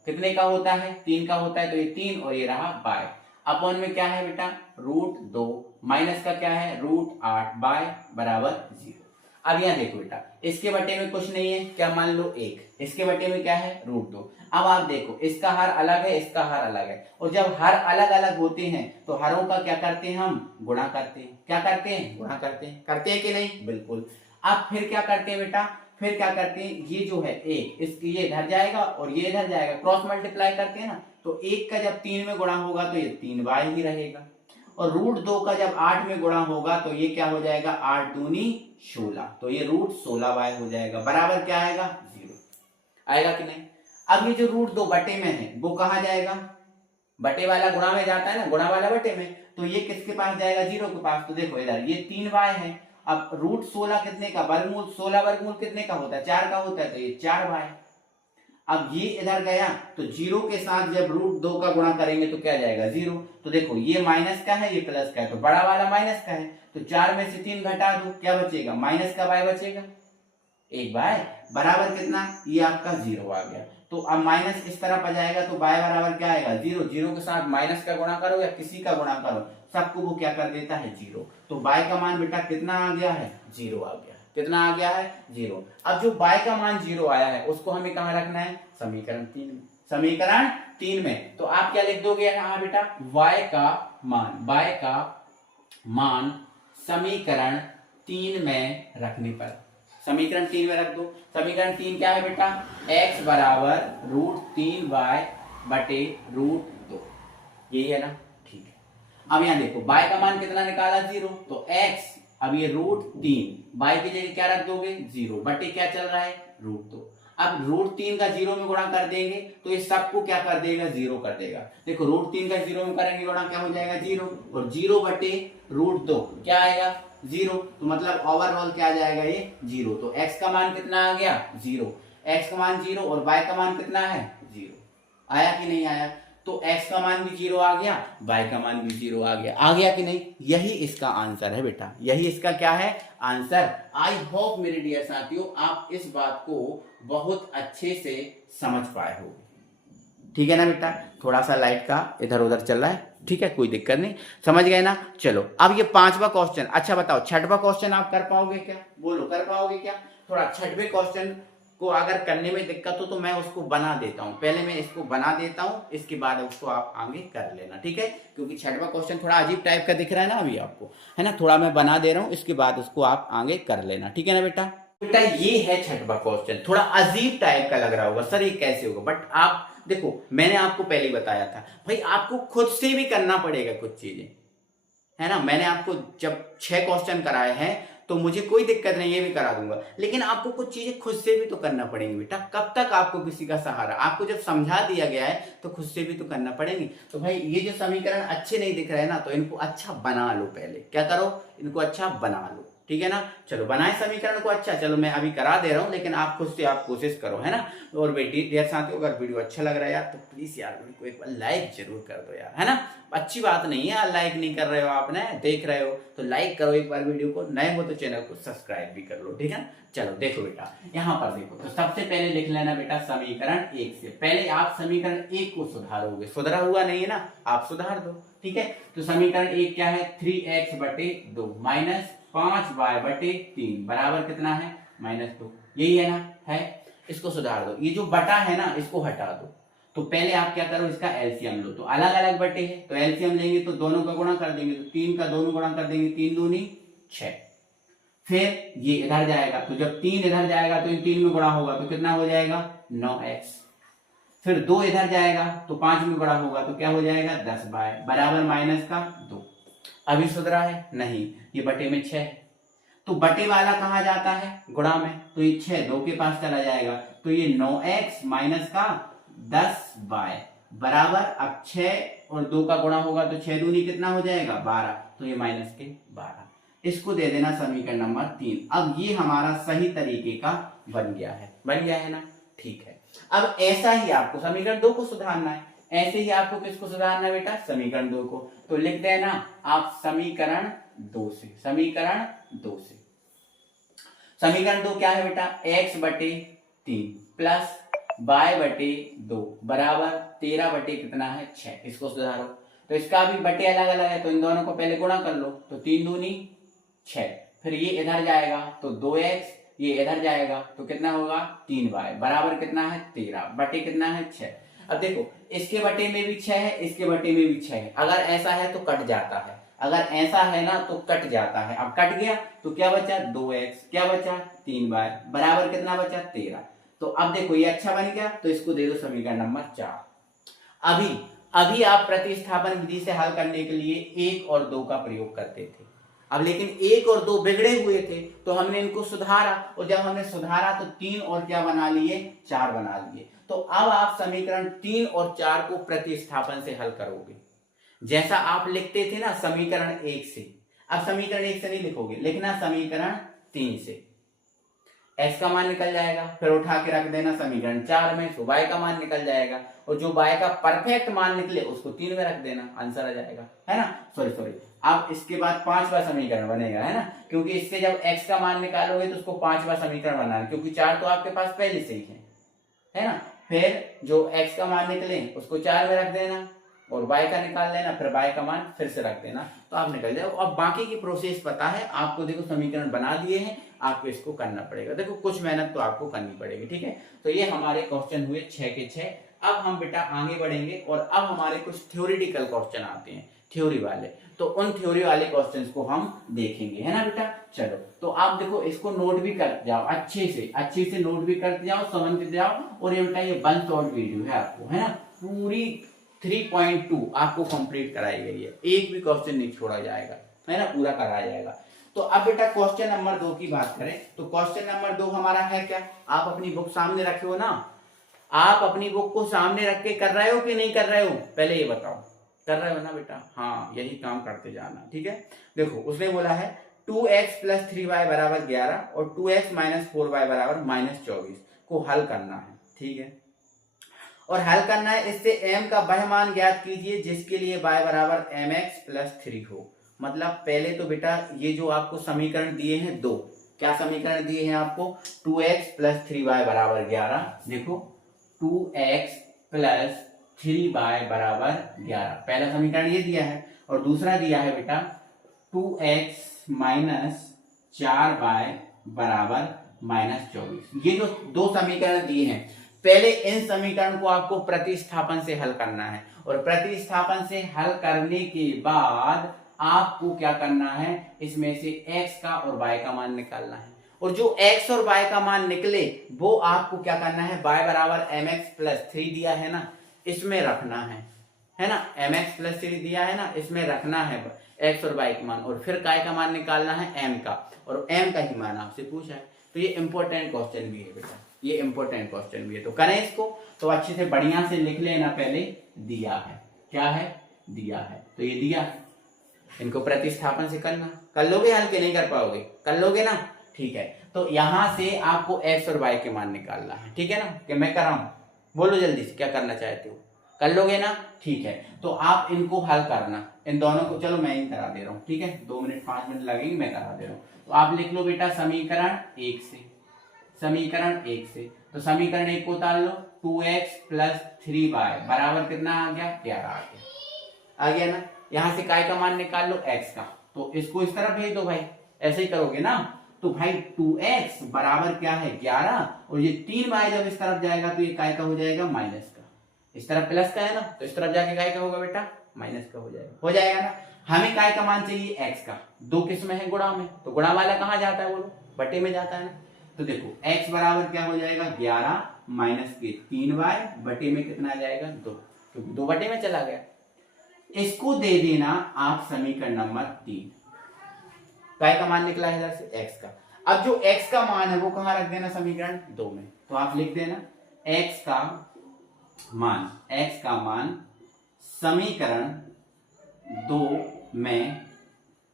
कितने का होता है, 3 का होता है, तो ये 3 और ये रहा बाय, अपॉन में क्या है बेटा, रूट 2 माइनस का क्या है, रूट 8 बाय बराबर 0। अब यहाँ देखो बेटा, इसके बटे में कुछ नहीं है, क्या मान लो 1, इसके बटे में क्या है, रूट 2। अब आप देखो इसका हर अलग है, इसका हर अलग है, और जब हर अलग अलग होते हैं तो हरों का क्या करते हैं, हम गुणा करते हैं। क्या करते हैं, गुणा करते हैं कि नहीं, बिल्कुल। अब फिर क्या करते हैं बेटा, फिर क्या करते हैं, ये जो है 1 इसकी ये इधर जाएगा और ये इधर जाएगा, क्रॉस मल्टीप्लाई करते हैं ना, तो 1 का जब 3 में गुणा होगा तो ये 3 बाय ही रहेगा, और रूट 2 का जब 8 में गुणा होगा तो ये क्या हो जाएगा, 8 दूनी 16, तो ये रूट 16 बाय हो जाएगा, बराबर क्या आएगा, 0 आएगा कि नहीं। अब ये जो रूट 2 बटे में है वो कहाँ जाएगा, बटे वाला गुणा में जाता है ना, गुणा वाला बटे में, तो ये किसके पास जाएगा, 0 के पास। तो देखो इधर ये 3 बाय है, अब रूट 16 कितने का, वर्गमूल 16 वर्गमूल कितने का होता है, 4 का होता है, तो ये 4 बाय। अब ये इधर गया तो 0 के साथ जब रूट 2 का गुणा करेंगे तो क्या जाएगा, 0। तो देखो ये माइनस का है, ये प्लस का है, तो बड़ा वाला माइनस का है, तो 4 में से 3 घटा दो, क्या बचेगा, माइनस का बाय बचेगा, 1 बाय बराबर कितना, ये आपका 0 आ गया। तो अब माइनस इस तरफ आ जाएगा तो बाय बराबर क्या आएगा, 0। 0 के साथ माइनस का गुणा करो या किसी का गुणा करो, सबको वो क्या कर देता है, 0। तो बाय का मान बेटा कितना आ गया है, 0 आ गया। कितना आ गया है, 0। अब जो बाय का मान 0 आया है उसको हमें कहाँ रखना है, समीकरण 3 में। समीकरण 3 में तो आप क्या लिख दोगे यहाँ बेटा, बाय का मान समीकरण 3 में रखने पर, समीकरण 3 में रख दो। समीकरण 3 क्या है बेटा, x बराबर रूट 3 बाय बटे रूट 2, यही है ना, ठीक है। अब यहाँ देखो बाय का मान कितना निकाला, 0, तो x, अब ये रूट 3 बाय की जगह क्या रख दोगे, 0 बटे क्या चल रहा है, रूट 2। अब रूट 3 का 0 में गुणा कर देंगे तो ये सबको क्या कर देगा, 0 कर देगा। देखो रूट 3 का 0 में करेंगे गुणा, क्या हो जाएगा, 0, और 0 बटे रूट 2 क्या आएगा, 0। तो मतलब ओवरऑल क्या आ जाएगा, ये 0। तो x का मान कितना आ गया, 0, x का मान 0 और y का मान कितना है, 0। आया कि नहीं आया, तो x का मान भी 0 आ गया, y का मान भी 0 आ गया कि नहीं। यही इसका आंसर है बेटा, यही इसका क्या है, आंसर। आई होप मेरे डियर साथियों आप इस बात को बहुत अच्छे से समझ पाए हो, ठीक है ना बेटा। थोड़ा सा लाइट का इधर उधर चल रहा है, ठीक है, कोई दिक्कत नहीं, समझ गए ना। चलो अब ये 5वां क्वेश्चन, अच्छा बताओ 6वां क्वेश्चन आप कर पाओगे क्या, बोलो कर पाओगे क्या। थोड़ा 6वें क्वेश्चन को अगर करने में दिक्कत हो तो मैं उसको बना देता हूं, पहले मैं इसको बना देता हूं, इसके बाद उसको आप आगे कर लेना, ठीक है। क्योंकि 6वां क्वेश्चन थोड़ा अजीब टाइप का दिख रहा है ना अभी आपको, है ना, थोड़ा मैं बना दे रहा हूं, इसके बाद उसको आप आगे कर लेना, ठीक है ना बेटा। बेटा ये है 6वां क्वेश्चन, थोड़ा अजीब टाइप का लग रहा होगा, सर ये कैसे होगा, बट आप देखो मैंने आपको पहले ही बताया था भाई, आपको खुद से भी करना पड़ेगा कुछ चीजें, है ना। मैंने आपको जब 6 क्वेश्चन कराए हैं तो मुझे कोई दिक्कत नहीं, ये भी करा दूंगा, लेकिन आपको कुछ चीजें खुद से भी तो करना पड़ेंगी बेटा। कब तक आपको किसी का सहारा, आपको जब समझा दिया गया है तो खुद से भी तो करना पड़ेंगी। तो भाई ये जो समीकरण अच्छे नहीं दिख रहे हैं ना, तो इनको अच्छा बना लो, पहले क्या करो, इनको अच्छा बना लो, ठीक है ना। चलो बनाए समीकरण को अच्छा, चलो मैं अभी करा दे रहा हूं, लेकिन आप खुद से आप कोशिश करो, है ना। और डियर साथियों अगर वीडियो अच्छा लग रहा है यार तो प्लीज यार वीडियो को एक बार लाइक जरूर कर दो यार, है ना। अच्छी बात नहीं है यार लाइक नहीं कर रहे हो, आपने देख रहे हो तो लाइक करो एक बार वीडियो को, नए हो तो चैनल को सब्सक्राइब भी कर लो, ठीक है। चलो देखो बेटा यहाँ पर देखो, तो सबसे पहले लिख लेना बेटा समीकरण 1 से, पहले आप समीकरण 1 को सुधारोगे, सुधरा हुआ नहीं है ना, आप सुधार दो, ठीक है। तो समीकरण 1 क्या है, 3x बटे 2 माइनस 5y/3 बराबर कितना है -2। यही है ना, है। इसको सुधार दो, ये जो बटा है ना इसको हटा दो। तो पहले आप क्या करो, इसका एलसीएम लो। तो अलग अलग बटे हैं तो एलसीएम लेंगे तो दोनों का गुणा कर देंगे, तो 3 का दोनों गुणा कर देंगे, 3 दूनी 6। फिर ये इधर जाएगा, तो जब 3 इधर जाएगा तो इन 3 में गुणा होगा तो कितना हो जाएगा 9x। फिर 2 इधर जाएगा तो 5 में गुणा होगा तो क्या हो जाएगा 10y बराबर -2। अभी सुधरा है नहीं, ये बटे में 6 है। तो बटे वाला कहाँ जाता है गुणा में, तो ये 6 2 के पास चला जाएगा, तो ये 9x माइनस का 10y बराबर, अब 6 और 2 का गुणा होगा तो 6 दूनी कितना हो जाएगा 12, तो ये माइनस के 12। इसको दे देना समीकरण नंबर 3। अब ये हमारा सही तरीके का बन गया है ना, ठीक है। अब ऐसा ही आपको समीकरण 2 को सुधारना है, ऐसे ही आपको किसको सुधारना है बेटा, समीकरण 2 को। तो लिख देना आप समीकरण 2 से, समीकरण 2 से। समीकरण 2 क्या है बेटा, x/3 प्लस y/2 बराबर 13 कितना है 6। इसको सुधारो, तो इसका भी बटे अलग अलग है तो इन दोनों को पहले गुणा कर लो, तो 3 दूनी 6। फिर ये इधर जाएगा तो 2x, ये इधर जाएगा तो कितना होगा 3y बराबर कितना है 13 बटे कितना है 6। अब देखो इसके बटे में भी 6 है, इसके बटे में भी 6 है। अगर ऐसा है तो कट जाता है, अगर ऐसा है ना तो कट जाता है। अब कट गया तो क्या बचा 2x, क्या बचा 3y बराबर कितना बचा 13। तो अब देखो ये अच्छा बन गया, तो इसको दे दो समीकरण नंबर 4। अभी आप प्रतिस्थापन विधि से हल करने के लिए 1 और 2 का प्रयोग करते थे। अब लेकिन 1 और 2 बिगड़े हुए थे तो हमने इनको सुधारा, और जब हमने सुधारा तो 3 और क्या बना लिए 4 बना लिए। तो अब आप समीकरण 3 और 4 को प्रतिस्थापन से हल करोगे, जैसा आप लिखते थे ना समीकरण 1 से। अब समीकरण 1 से नहीं लिखोगे, लिखना समीकरण 3 से। x का मान निकल जाएगा, फिर उठा के रख देना समीकरण 4 में, तो y का मान निकल जाएगा, और जो y का परफेक्ट मान निकले उसको 3 में रख देना, आंसर आ जाएगा, है ना। सॉरी अब इसके बाद 5वां समीकरण बनेगा, है ना, क्योंकि इससे जब x का मान निकालोगे तो उसको 5वां समीकरण बनाना, क्योंकि 4 तो आपके पास पहले से ही है ना। फिर जो x का मान निकले उसको 4 में रख देना, और y का निकाल लेना, फिर y का मान फिर से रख देना, तो आप निकल जाओ। अब बाकी की प्रोसेस पता है आपको, देखो समीकरण बना दिए हैं, आपको इसको करना पड़ेगा। देखो कुछ मेहनत तो आपको करनी पड़ेगी, ठीक है। तो ये हमारे क्वेश्चन हुए 6 के 6। अब हम बेटा आगे बढ़ेंगे, और अब हमारे कुछ थ्योरेटिकल क्वेश्चन आते हैं, थ्योरी वाले। तो उन थ्योरी वाले क्वेश्चंस को हम देखेंगे, है ना बेटा। चलो तो आप देखो इसको नोट भी कर जाओ, अच्छे से नोट भी करते जाओ, समझते जाओ। और ये बेटा ये 1 शॉर्ट वीडियो है आपको, है ना, पूरी 3.2 आपको कंप्लीट कराई गई है, एक भी क्वेश्चन नहीं छोड़ा जाएगा, है ना, पूरा कराया जाएगा। तो अब बेटा क्वेश्चन नंबर 2 की बात करें, तो क्वेश्चन नंबर 2 हमारा है क्या, आप अपनी बुक सामने रखे हो ना, आप अपनी बुक को सामने रख के कर रहे हो कि नहीं कर रहे हो, पहले ये बताओ, कर रहे हो ना बेटा। हाँ, यही काम करते जाना, ठीक है। देखो उसने बोला है 2x + 3y बराबर 11 और 2x - 4y बराबर -24 को हल करना है, ठीक है। और हल करना है, इससे m का वह मान ज्ञात कीजिए जिसके लिए y बराबर mx + 3 हो। मतलब पहले तो बेटा ये जो आपको समीकरण दिए हैं 2, क्या समीकरण दिए हैं आपको, 2x + 3y बराबर 11। देखो 2x + 3y बराबर 11, पहला समीकरण ये दिया है, और दूसरा दिया है बेटा 2x - 4y बराबर -24। ये जो 2 समीकरण दिए हैं, पहले इन समीकरण को आपको प्रतिस्थापन से हल करना है, और प्रतिस्थापन से हल करने के बाद आपको क्या करना है, इसमें से x का और y का मान निकालना है। और जो x और y का मान निकले वो आपको क्या करना है, y बराबर mx + 3 दिया है ना, इसमें रखना है ना, mx + 3 दिया है ना, इसमें रखना है x और y का मान, और फिर y का मान निकालना है m का, और m का ही मान आपसे पूछा है। तो ये इंपॉर्टेंट क्वेश्चन भी है बेटा, ये इंपॉर्टेंट क्वेश्चन भी है, तो करें इसको। तो अच्छे से बढ़िया से लिख लेना, पहले दिया है, क्या है, दिया है, तो ये दिया है, इनको प्रतिस्थापन से करना। कर लोगे हल के नहीं कर पाओगे, कर लोगे ना, ठीक है। तो यहां से आपको x और y के मान निकालना है, ठीक है ना, कि मैं कर रहा हूं, बोलो जल्दी से क्या करना चाहते हो, कर लोगे ना, ठीक है। तो आप इनको हल करना, इन दोनों को, चलो मैं ही करा दे रहा हूँ, ठीक है, 2 मिनट 5 मिनट लगेंगे, मैं करा दे रहा हूँ। तो आप लिख लो बेटा समीकरण 1 से, समीकरण 1 से। तो समीकरण 1 को उतार लो, 2x + 3y बराबर कितना आ गया, 11 आ गया ना। यहां से काय का मान निकाल लो, x का, तो इसको इस तरफ भेज दो भाई, ऐसे ही करोगे ना, तो भाई 2x बराबर क्या है 11, और ये 3y जब इस तरफ जाएगा तो ये काय का हो जाएगा माइनस का, इस तरफ प्लस का है ना, तो इस तरफ जाके काय का होगा बेटा माइनस का हो जाएगा ना। हमें काय का मान चाहिए x का, दो किस में है गुणा में, तो गुणा वाला कहाँ जाता है बोलो, बटे में जाता है ना। तो देखो x बराबर क्या हो जाएगा 11 माइनस के 3y बटे में कितना आ जाएगा 2, क्योंकि 2 बटे में चला गया। इसको दे देना आप समीकरण नंबर 3, काय का मान निकला है इधर से x का। अब जो x का मान है वो कहां रख देना समीकरण 2 में, तो आप लिख देना x का मान समीकरण 2 में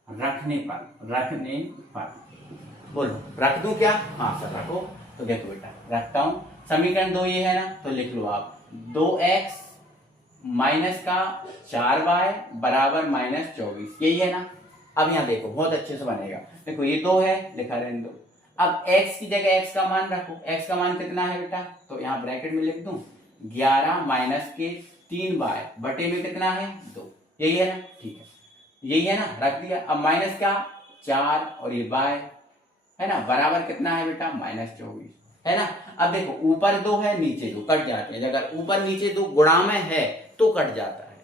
रखने पर बोलो रख दूं क्या, हाँ सर रखो। तो देखो बेटा रखता हूं, समीकरण 2 ये है ना, तो लिख लो आप 2x माइनस का 4y बराबर माइनस 24, यही है ना। अब यहाँ देखो बहुत अच्छे से बनेगा, देखो ये 2 है लिखा रहने दो, अब x की जगह x का मान रखो, x का मान कितना है बेटा, तो यहाँ ब्रैकेट में लिख दूं 11 माइनस के 3y बटे में कितना है 2, यही है ना, ठीक है यही है ना, रख दिया। अब माइनस का 4 और ये y है ना, बराबर कितना है बेटा माइनस 24 है ना। अब देखो ऊपर 2 है नीचे 2 कट जाते हैं, अगर ऊपर नीचे 2 गुणा में है तो कट जाता है,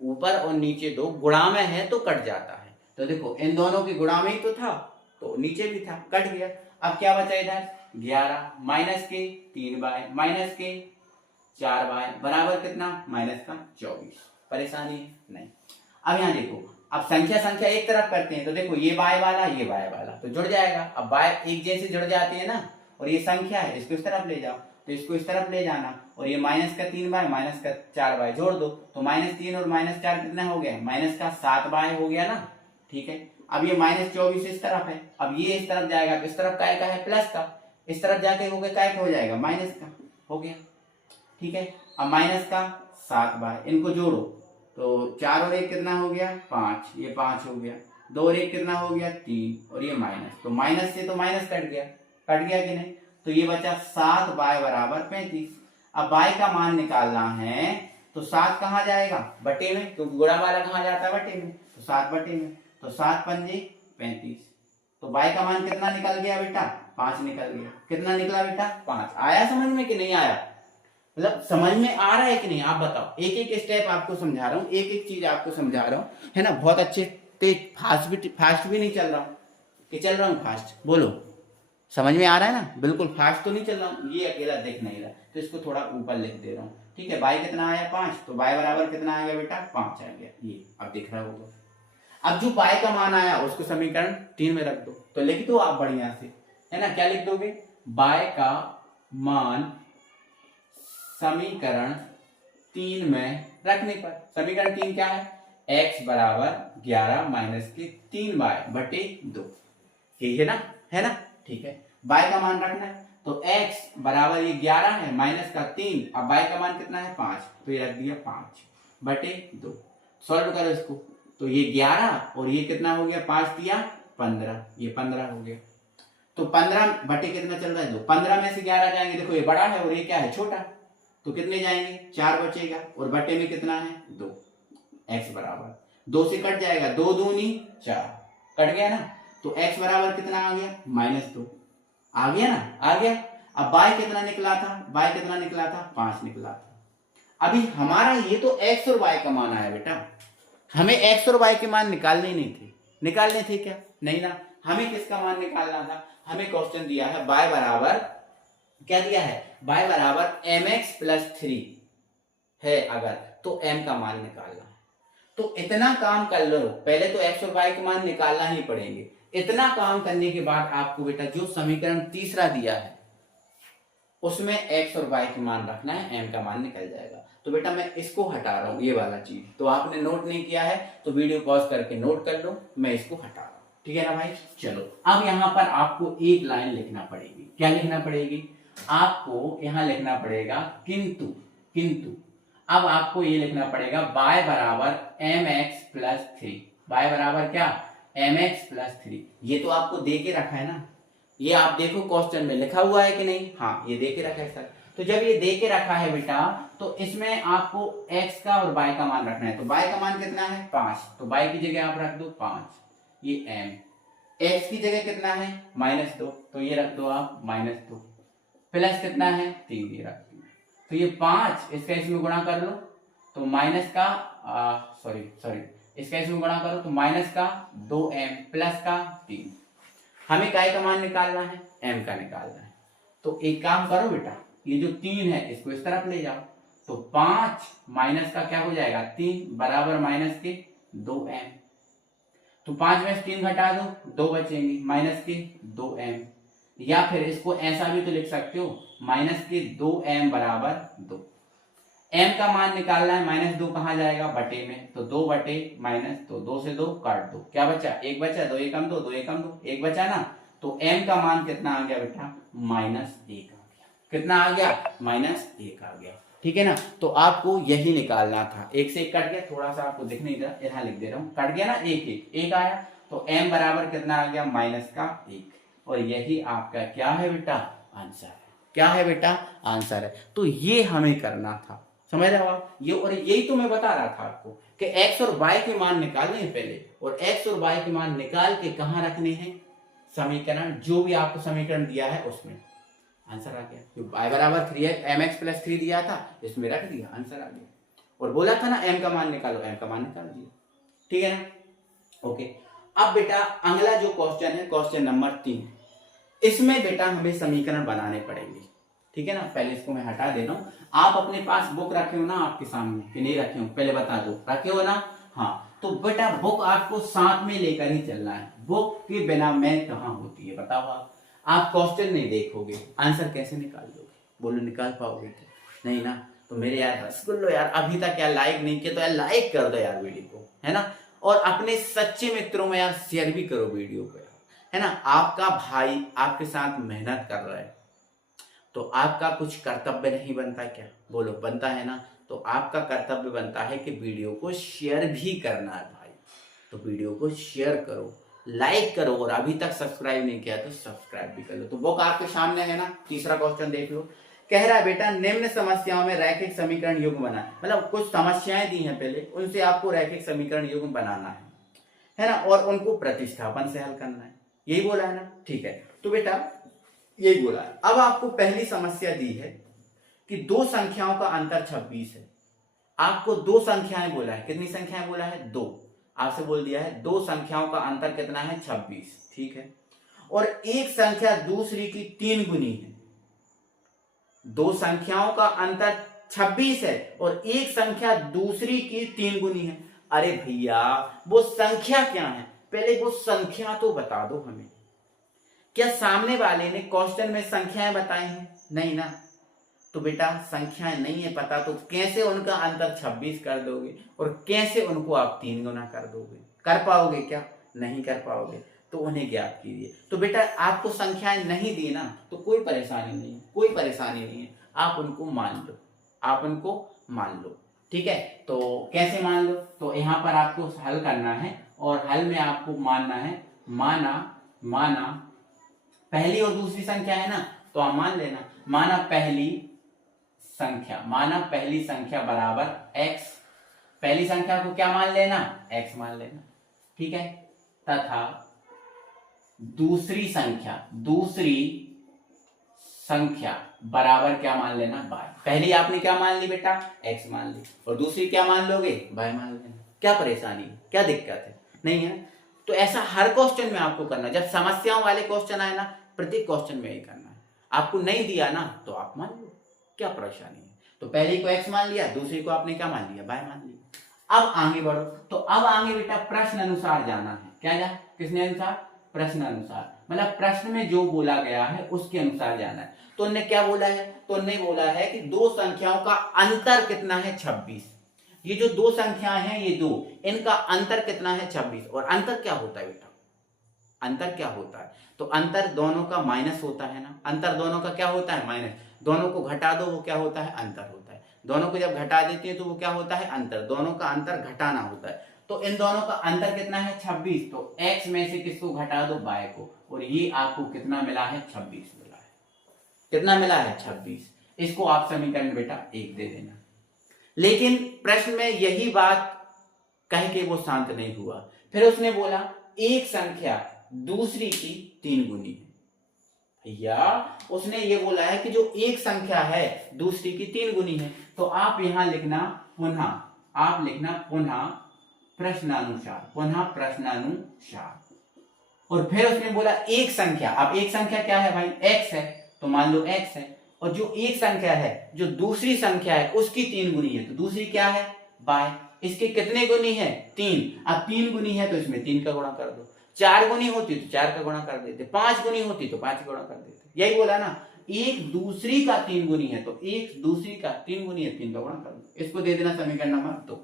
ऊपर और नीचे 2 गुणा में है तो कट जाता है। तो देखो इन दोनों की गुणा में ही तो था, तो नीचे भी था, कट गया। अब क्या बचा इधर 11 माइनस के 3y माइनस के 4y बराबर कितना माइनस का 24, परेशानी नहीं। अब यहाँ देखो, अब संख्या एक तरफ करते हैं, तो देखो ये y वाला ये y वाला तो जुड़ जाएगा। अब y एक जैसे जुड़ जाते हैं ना, और ये संख्या है इसको इस तरफ ले जाओ, तो इसको इस तरफ ले जाना, और ये माइनस का 3y माइनस का 4y जोड़ दो, तो -3 और -4 कितना हो गया माइनस का 7y हो गया ना, ठीक है। अब ये -24 इस तरफ है, अब ये इस तरफ जाएगा तो इस तरफ काय का है प्लस का, इस तरफ जाके हो गया काय का हो जाएगा माइनस का, हो गया ठीक है। अब माइनस का 7y इनको जोड़ो, तो 4 और 1 कितना हो गया 5, ये 5 हो गया, 2 और 1 कितना हो गया 3, और ये माइनस, तो माइनस से तो माइनस कट गया कि नहीं, तो ये बचा 7y बराबर 35। अब y का मान निकालना है तो 7 कहाँ जाएगा बटे में, क्योंकि गुणा वाला कहाँ जाता है बटे में, तो 7 बटे में, तो 7 पंजे 35, तो y का मान कितना निकल गया बेटा 5 निकल गया। कितना निकला बेटा 5। आया समझ में कि नहीं आया, मतलब समझ में आ रहा है कि नहीं आप बताओ। एक एक स्टेप आपको समझा रहा हूँ, एक एक चीज आपको समझा रहा हूँ, है ना। बहुत अच्छे तेज फास्ट भी नहीं चल रहा हूँ कि चल रहा हूँ फास्ट, बोलो समझ में आ रहा है ना, बिल्कुल फास्ट तो नहीं चल रहा हूँ। ये अकेला दिख नहीं रहा तो इसको थोड़ा ऊपर लिख दे रहा हूँ, ठीक है। y कितना आया 5, तो y बराबर कितना आ गया बेटा 5 आ गया, ये अब दिख रहा होगा। अब जो y का मान आया उसको समीकरण 3 में रख दो, तो लिख दो आप बढ़िया से, है ना। क्या लिख दोगे y का मान समीकरण 3 में रखने पर, समीकरण 3 क्या है x बराबर 11 माइनस के 3y बटे 2, यही है ना, ठीक है। y का मान रखना है, तो x बराबर ये 11 है माइनस का 3, अब y का मान कितना है 5, तो ये रख दिया 5 बटे 2। सॉल्व करो इसको, तो ये 11 और ये कितना हो गया 5 दिया 15, ये 15 हो गया। तो 15 बटे कितना चल रहा है 2, 15 में से 11 जाएंगे, देखो ये बड़ा है और ये क्या है छोटा, तो कितने जाएंगे 4 बचेगा, और बटे में कितना है 2, x बराबर 2 से कट जाएगा, 2 दूनी 4 कट गया ना, तो x बराबर कितना आ गया -2 आ गया ना, आ गया। अब y कितना निकला था 5 निकला था। अभी हमारा ये तो x और y का मान आया बेटा, हमें x और y के मान निकालने थे क्या, नहीं ना, हमें किसका मान निकालना था, हमें क्वेश्चन दिया है y बराबर क्या दिया है, y बराबर mx प्लस 3 है अगर, तो m का मान निकालना है। तो इतना काम कर लो, पहले तो x और y के मान निकालना ही पड़ेंगे। इतना काम करने के बाद आपको बेटा जो समीकरण तीसरा दिया है उसमें x और y के मान रखना है, m का मान निकल जाएगा। तो बेटा मैं इसको हटा रहा हूं, ये वाला चीज तो आपने नोट नहीं किया है तो वीडियो पॉज करके नोट कर लो, मैं इसको हटा रहा हूं, ठीक है ना भाई। चलो अब यहाँ पर आपको एक लाइन लिखना पड़ेगी, क्या लिखना पड़ेगी, आपको यहाँ लिखना पड़ेगा किंतु अब आपको ये लिखना पड़ेगा y बराबर mx प्लस 3, y बराबर क्या mx प्लस 3, ये तो आपको दे के रखा है ना, ये आप देखो क्वेश्चन में लिखा हुआ है कि नहीं, हाँ ये दे के रखा है सर। तो जब ये दे के रखा है बेटा तो इसमें आपको x का और y का मान रखना है, तो y का मान कितना है 5, तो y की जगह आप रख दो 5, ये m x की जगह कितना है -2, तो ये रख दो आप -2, प्लस कितना है 3, ये रख दो, तो ये 5 इसका इसमें गुणा कर लो तो माइनस का इसका इसमें गुणा करो तो माइनस का 2m प्लस का 3। हमें काय का मान निकालना है, m का निकालना है। तो एक काम करो बेटा, ये जो 3 है इसको इस तरफ ले जाओ, तो 5 माइनस का क्या हो जाएगा 3 बराबर माइनस के 2m। तो 5 में से 3 घटा दो, 2 बचेंगे, माइनस के 2m। या फिर इसको ऐसा भी तो लिख सकते हो, माइनस के 2m बराबर 2। m का मान निकालना है, -2 कहाँ जाएगा बटे में, तो 2 बटे -2, 2 से 2 काट दो, क्या बचा 1 बचा, 2 एकम 2, 2 एकम 2, 1 बचा ना। तो m का मान कितना आ गया बेटा -1 आ गया। कितना आ गया -1 आ गया, ठीक है ना। तो आपको यही निकालना था। 1 से 1 कट गया, थोड़ा सा आपको दिख नहीं रहा, यहाँ लिख दे रहा हूँ, कट गया ना, 1 आया, तो m बराबर कितना आ गया -1। और यही आपका क्या है बेटा आंसर है। क्या है बेटा आंसर है। तो ये हमें करना था, समझ रहे हो आप। ये और यही तो मैं बता रहा था आपको कि x और y के मान निकालने हैं पहले, और x और y के मान निकाल के कहाँ रखने हैं, समीकरण, जो भी आपको समीकरण दिया है उसमें। आंसर आ गया, जो y बराबर 3 है, mx प्लस 3 दिया था, इसमें रख दिया, आंसर आ गया। और बोला था ना m का मान निकालो, m का मान निकाल दिया, ठीक है ना। ओके, अब बेटा अगला जो क्वेश्चन है, क्वेश्चन नंबर 3, इसमें बेटा हमें समीकरण बनाने पड़ेंगे, ठीक है ना। पहले इसको मैं हटा दे रहा हूं। आप अपने पास बुक रखे हो ना आपके सामने कि नहीं रखे हो, पहले बता दो, रखे हो ना। हाँ, तो बेटा बुक आपको साथ में लेकर ही चलना है। बुक के बिना मैथ कहाँ होती है बताओ आप क्वेश्चन नहीं देखोगे, आंसर कैसे निकाल लोगे, बोलो निकाल पाओगे क्या, नहीं ना। तो मेरे यार रसगुल्लो यार, अभी तक यार लाइक नहीं किया तो यार लाइक कर दो यार वीडियो को, है ना। और अपने सच्चे मित्रों में यार शेयर भी करो वीडियो को, है ना। आपका भाई आपके साथ मेहनत कर रहा है, तो आपका कुछ कर्तव्य नहीं बनता क्या, बोलो बनता है ना। तो आपका कर्तव्य बनता है कि वीडियो को शेयर भी करना है भाई। तो वीडियो को शेयर करो, लाइक करो, और अभी तक सब्सक्राइब नहीं किया तो सब्सक्राइब भी कर लो। तो बुक आपके सामने है ना। तीसरा क्वेश्चन देख लो, कह रहा है बेटा निम्न समस्याओं में रैखिक समीकरण युग्म बना, मतलब कुछ समस्याएं दी हैं पहले, उनसे आपको रैखिक समीकरण युग्म बनाना है ना, और उनको प्रतिस्थापन से हल करना है, यही बोला है ना, ठीक है। तो बेटा यही बोला है। अब आपको पहली समस्या दी है कि दो संख्याओं का अंतर 26 है। आपको दो संख्याएं बोला है, कितनी संख्याएं बोला है, 2। आपसे बोल दिया है दो संख्याओं का अंतर कितना है 26, ठीक है। और एक संख्या दूसरी की 3 गुनी है। दो संख्याओं का अंतर 26 है और एक संख्या दूसरी की 3 गुनी है। अरे भैया वो संख्या क्या है, पहले वो संख्या तो बता दो हमें। क्या सामने वाले ने क्वेश्चन में संख्याएं बताई हैं, नहीं ना। तो बेटा संख्याएं नहीं है पता, तो कैसे उनका अंतर 26 कर दोगे, और कैसे उनको आप 3 गुना कर दोगे, कर पाओगे क्या, नहीं कर पाओगे। तो उन्हें ज्ञात कीजिए। तो बेटा आपको संख्याएं नहीं दी ना, तो कोई परेशानी नहीं है, कोई परेशानी नहीं है, आप उनको मान लो, आप उनको मान लो, ठीक है। तो कैसे मान लो, तो यहाँ पर आपको हल करना है, और हल में आपको मानना है, माना पहली और दूसरी संख्या है ना, तो आप मान लेना, माना पहली संख्या बराबर x। पहली संख्या को क्या मान लेना, x मान लेना, ठीक है। तथा दूसरी संख्या बराबर क्या मान लेना, y। पहली आपने क्या मान ली बेटा, x मान ली, और दूसरी क्या मान लोगे, y मान लेना। क्या परेशानी है, क्या दिक्कत है, नहीं है। तो ऐसा हर क्वेश्चन में आपको करना है। जब समस्याओं वाले क्वेश्चन आए ना, प्रत्येक क्वेश्चन में ही करना है। आपको नहीं दिया ना, तो आप मान लो, क्या परेशानी है। तो पहली को x मान लिया, दूसरी को आपने क्या मान लिया, y मान लिया। अब आगे बढ़ो, तो अब आगे बेटा प्रश्न अनुसार जाना है। क्या किसने अनुसार, प्रश्न अनुसार, मतलब प्रश्न में जो बोला गया है उसके अनुसार जाना है। तो उन्होंने क्या बोला है, तो उन्होंने बोला है कि दो संख्याओं का अंतर कितना है 26। ये जो दो संख्याएं हैं, ये दो, इनका अंतर कितना है 26। और अंतर क्या होता है बेटा, अंतर क्या होता है, तो अंतर दोनों का माइनस होता है ना। अंतर दोनों का क्या होता है, माइनस। दोनों को घटा दो, वो क्या होता है, अंतर होता है। दोनों को जब घटा देते हैं तो वो क्या होता है, अंतर। दोनों का अंतर घटाना होता है। तो इन दोनों का अंतर कितना है 26। तो x में से किसको घटा दो, y को, और ये आपको कितना मिला है, 26 मिला है। कितना मिला है, 26। इसको आप समीकरण बेटा 1 दे देना। लेकिन प्रश्न में यही बात कह के वो शांत नहीं हुआ। फिर उसने बोला एक संख्या दूसरी की 3 गुनी है। भैया उसने ये बोला है कि जो एक संख्या है दूसरी की 3 गुनी है, तो आप यहां लिखना पुनः, आप लिखना पुनः प्रश्नानुसार, पुनः प्रश्नानुसार। और फिर उसने बोला एक संख्या, अब एक संख्या क्या है भाई, x है, तो मान लो x है, और जो एक संख्या है जो दूसरी संख्या है उसकी 3 गुनी है, तो दूसरी क्या है y, इसके कितने गुनी है 3, अब 3 गुनी है तो इसमें 3 का गुणा कर दो, 4 गुनी होती तो 4 का गुणा कर देते, 5 गुनी होती तो 5 का गुणा कर देते। यही बोला ना, एक दूसरी का 3 गुनी है तो एक दूसरी का 3 गुनी है, 3 का गुणा कर दो, इसको दे देना समीकरण नंबर 2।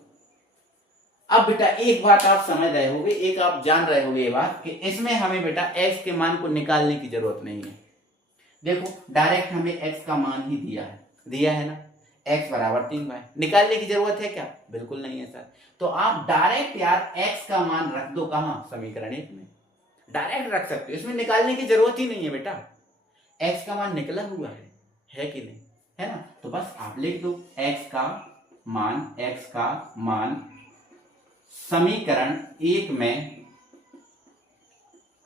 अब बेटा एक बात आप समझ रहे होगे, एक आप जान रहे होगे ये बात कि इसमें हमें बेटा x के मान को निकालने की जरूरत नहीं है। देखो डायरेक्ट हमें x का मान ही दिया है ना, x बराबर 3y, निकालने की जरूरत है क्या, बिल्कुल नहीं है सर। तो आप डायरेक्ट यार x का मान रख दो कहां, समीकरण 1 में डायरेक्ट रख सकते हो, इसमें निकालने की जरूरत ही नहीं है बेटा, x का मान निकला हुआ है कि नहीं, है ना। तो बस आप लिख दो x का मान समीकरण 1 में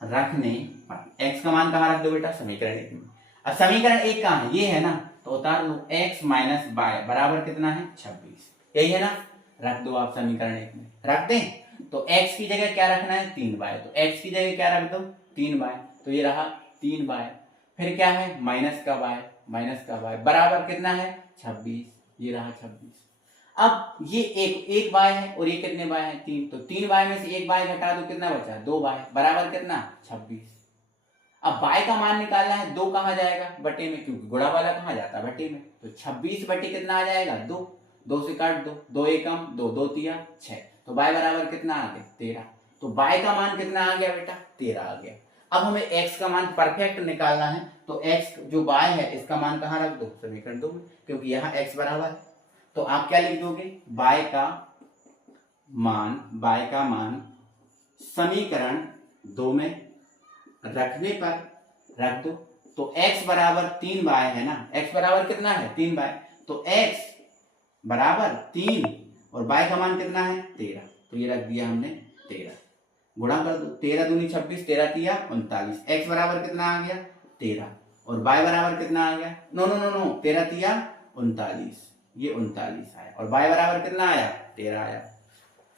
रखने पर, x का मान कहां रख दो बेटा, समीकरण 1 में। अब समीकरण 1 कहां है, ये है ना, तो उतार लो x माइनस y बराबर कितना है 26, यही है ना, रख दो आप समीकरण 1 में, रख दें। तो x की जगह क्या रखना है 3y, तो x की जगह क्या रख दो 3y, तो ये रहा 3y, फिर क्या है माइनस का y बराबर कितना है 26, ये रहा 26। अब ये एक y है और ये कितने y है 3, तो 3y में से 1y घटा दो, कितना बचा 2y बराबर कितना 26। अब y का मान निकालना है, 2 कहां जाएगा बटे में, क्योंकि गुणा वाला कहां जाता बटे में, तो 26 बटे कितना आ जाएगा 2, 2 से काट दो, 2 एकम 2, 2 तिया 6, तो y बराबर कितना आ गया 13, तो y का मान कितना आ गया बेटा 13 आ गया। अब हमें x का मान परफेक्ट निकालना है, तो x जो y है इसका मान कहां रख दो समीकरण 2 में, क्योंकि यहाँ x बराबर है, तो आप क्या लिख दोगे y का मान समीकरण 2 में रखने पर रख दो, तो x बराबर 3y है ना, x बराबर कितना है 3y, तो x बराबर 3 और y का मान कितना है 13, तो ये रख दिया हमने 13, गुणा कर दो, 13 दूनी 26, 13 तिया 39, x बराबर कितना आ गया 13 और y बराबर कितना आ गया, नो 13 तिया 39, ये 39 आया, और y बराबर कितना आया 13 आया।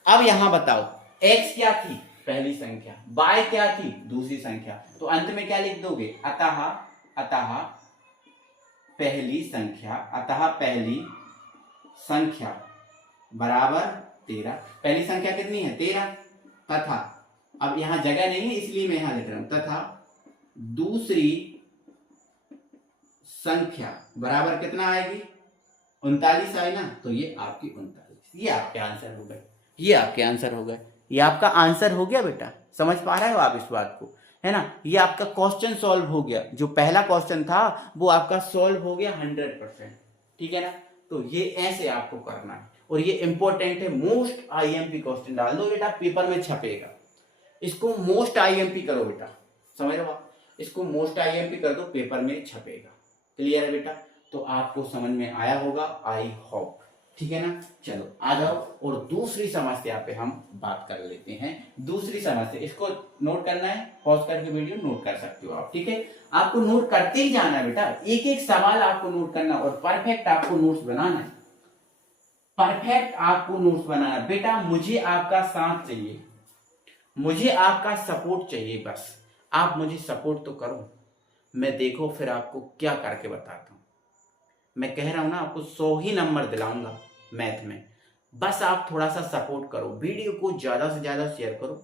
अब यहां बताओ x क्या थी पहली संख्या, y क्या थी दूसरी संख्या, तो अंत में क्या लिख दोगे अतः पहली संख्या बराबर 13, पहली संख्या कितनी है 13, तथा अब यहां जगह नहीं है इसलिए मैं यहां लिख रहा हूं, तथा दूसरी संख्या बराबर कितना आएगी 39 आई ना, तो ये आपकी 39, ये आपके आंसर हो गए, ये आपके आंसर हो गए, ये आपका आंसर हो गया बेटा, समझ पा रहे हो आप इस बात को, है ना। ये आपका क्वेश्चन सॉल्व हो गया, जो पहला क्वेश्चन था वो आपका सॉल्व हो गया 100%, ठीक है ना। तो ये ऐसे आपको करना है, और ये इंपॉर्टेंट है, मोस्ट आईएमपी क्वेश्चन डाल दो बेटा, पेपर में छपेगा, इसको मोस्ट आईएमपी करो बेटा, समझ रहे हो आप, इसको मोस्ट आईएमपी कर दो, पेपर में छपेगा, क्लियर है बेटा। तो आपको समझ में आया होगा आई होप, ठीक है ना। चलो आ जाओ और दूसरी समस्या पे हम बात कर लेते हैं। दूसरी समस्या, इसको नोट करना है, पॉज करके वीडियो नोट कर सकते हो आप, ठीक है। आपको नोट करते ही जाना है बेटा, एक एक सवाल आपको नोट करना और परफेक्ट आपको नोट्स बनाना है, परफेक्ट आपको नोट्स बनाना है बेटा। मुझे आपका साथ चाहिए, मुझे आपका सपोर्ट चाहिए, बस आप मुझे सपोर्ट तो करो, मैं देखो फिर आपको क्या करके बताता हूं। मैं कह रहा हूं ना आपको 100 ही नंबर दिलाऊंगा मैथ में, बस आप थोड़ा सा सपोर्ट करो, वीडियो को ज्यादा से ज्यादा शेयर करो।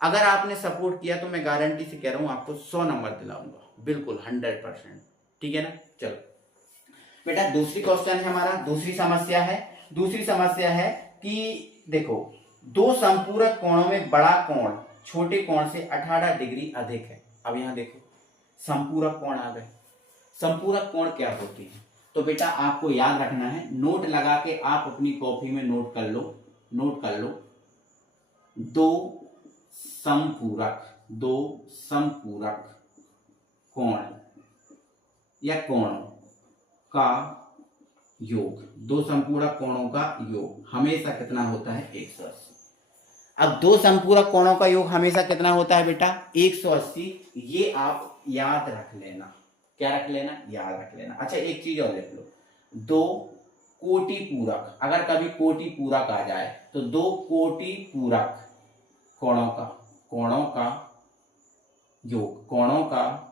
अगर आपने सपोर्ट किया तो मैं गारंटी से कह रहा हूं आपको 100 नंबर दिलाऊंगा, बिल्कुल 100%, ठीक है ना। चलो बेटा दूसरी क्वेश्चन है हमारा, दूसरी समस्या है कि देखो, दो संपूरक कोणों में बड़ा कोण छोटे कोण से 18 डिग्री अधिक है। अब यहां देखो संपूरक कोण आ गए, संपूरक कोण क्या होती है, तो बेटा आपको याद रखना है, नोट लगा के आप अपनी कॉपी में नोट कर लो, दो संपूरक कोण या कोणों का योग, दो संपूरक कोणों का योग हमेशा कितना होता है 180। अब दो समपूरक कोणों का योग हमेशा कितना होता है बेटा? 180। ये आप याद रख लेना। क्या रख लेना? याद रख लेना। अच्छा एक चीज और लिख लो, दो कोटि पूरक, अगर कभी कोटि पूरक आ जाए तो दो कोटि पूरक कोणों का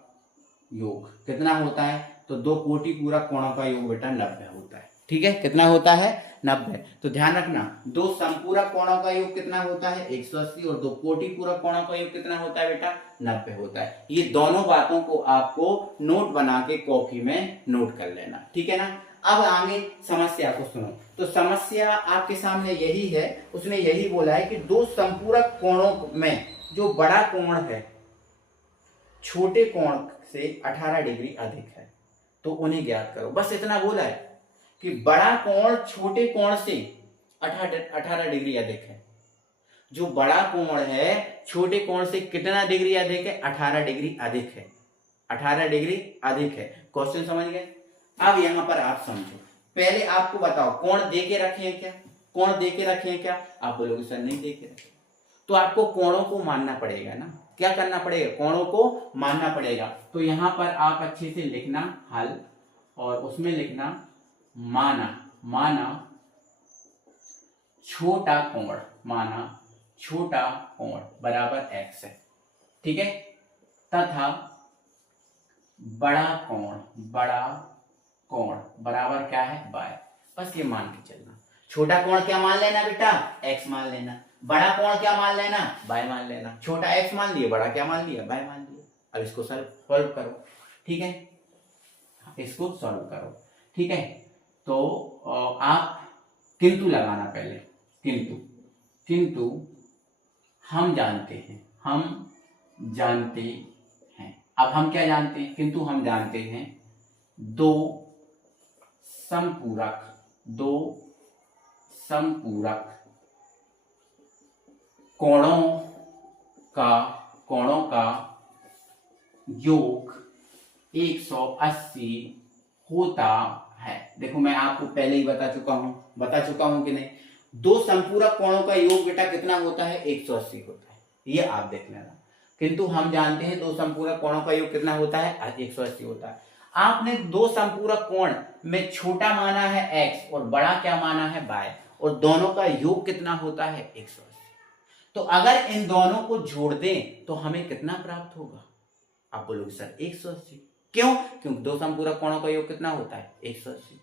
योग कितना होता है? तो दो कोटि पूरक कोणों का योग बेटा 90 होता है। ठीक है, कितना होता है? 90। तो ध्यान रखना, दो समपूरक कोणों का योग कितना होता है? 180। और दो कोटि पूरक कोणों का योग कितना होता है बेटा? 90 होता है। ये दोनों बातों को आपको नोट बना के कॉपी में नोट कर लेना, ठीक है ना। अब आगे समस्या को सुनो। तो समस्या आपके सामने यही है, उसने यही बोला है कि दो समपूरक कोणों में जो बड़ा कोण है छोटे कोण से 18 डिग्री अधिक है, तो उन्हें ज्ञात करो। बस इतना बोला है कि बड़ा कोण छोटे कोण से 18 डिग्री अधिक है। जो बड़ा कोण है छोटे कोण से कितना डिग्री अधिक है? 18 डिग्री अधिक है। 18 डिग्री अधिक है। क्वेश्चन समझ गए? अब यहां पर आप समझो, पहले आपको बताओ कोण दे के रखे हैं क्या? कोण दे के रखे हैं क्या? आप बोलोगे सर नहीं दे के रखे। तो आपको कोणों को मानना पड़ेगा ना। क्या करना पड़ेगा? कोणों को मानना पड़ेगा। तो यहां पर आप अच्छे से लिखना हल, और उसमें लिखना माना छोटा कोण बराबर x है, ठीक है, तथा बड़ा कोण बराबर क्या है? y। बस ये मान के चलना। छोटा कोण क्या मान लेना बेटा? x मान लेना। बड़ा कोण क्या मान लेना? y मान लेना। छोटा x मान लिया, बड़ा क्या मान लिया? y मान लिया। अब इसको सॉल्व करो, ठीक है, इसको सॉल्व करो, ठीक है। तो आप किंतु लगाना पहले, किंतु हम जानते हैं। अब हम क्या जानते हैं? किंतु हम जानते हैं दो समपूरक कोणों का योग 180 होता है। देखो मैं आपको पहले ही बता चुका हूं कि नहीं? दो समपूरक कोणों का योग बेटा कितना होता है? 180 होता है। ये आप देख लेना। किंतु हम जानते हैं दो समपूरक कोणों का योग कितना होता है? 180 होता है। आपने दो समपूरक कोण में छोटा माना है x और बड़ा क्या माना है? y, और दोनों का योग कितना होता है? 180। तो अगर इन दोनों को जोड़ दें तो हमें कितना प्राप्त होगा? आप बोलोगे सर 180। क्यों? क्योंकि दो समपूरक कोणों का योग कितना होता है? 180।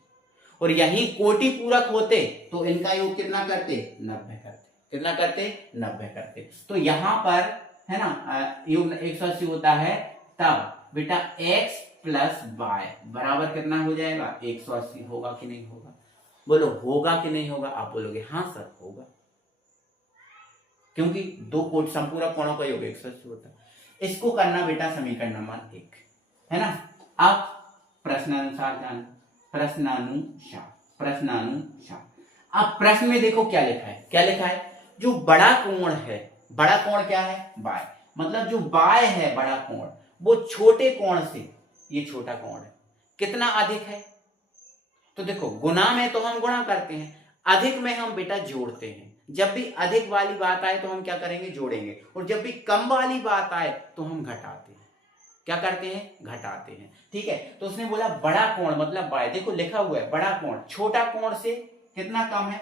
और यही कोटि पूरक होते तो इनका योग कितना करते? 90 करते। कितना करते? 90 करते। तो यहां पर है ना योग 180 होता है, तब बेटा x प्लस y बराबर कितना हो जाएगा? 180 होगा कि नहीं होगा? बोलो होगा कि नहीं होगा? आप बोलोगे हाँ सर होगा, क्योंकि दो कोट संपूरक कोणों का योग 180 होता है। इसको करना बेटा समीकरण नंबर 1, है ना। आप प्रश्नानुसार जान, प्रश्नानुसार आप प्रश्न में देखो क्या लिखा है? जो बड़ा कोण है, बड़ा कोण क्या है? y, मतलब जो y है बड़ा कोण, वो छोटे कोण से, ये छोटा कोण है, कितना अधिक है? तो देखो गुना में तो हम गुणा करते हैं, अधिक में हम बेटा जोड़ते हैं। जब भी अधिक वाली बात आए तो हम क्या करेंगे? जोड़ेंगे। और जब भी कम वाली बात आए तो हम घटाते हैं। क्या करते हैं? घटाते हैं, ठीक है। तो उसने बोला बड़ा कोण मतलब y, देखो लिखा हुआ है बड़ा कोण छोटा कोण से कितना कम है,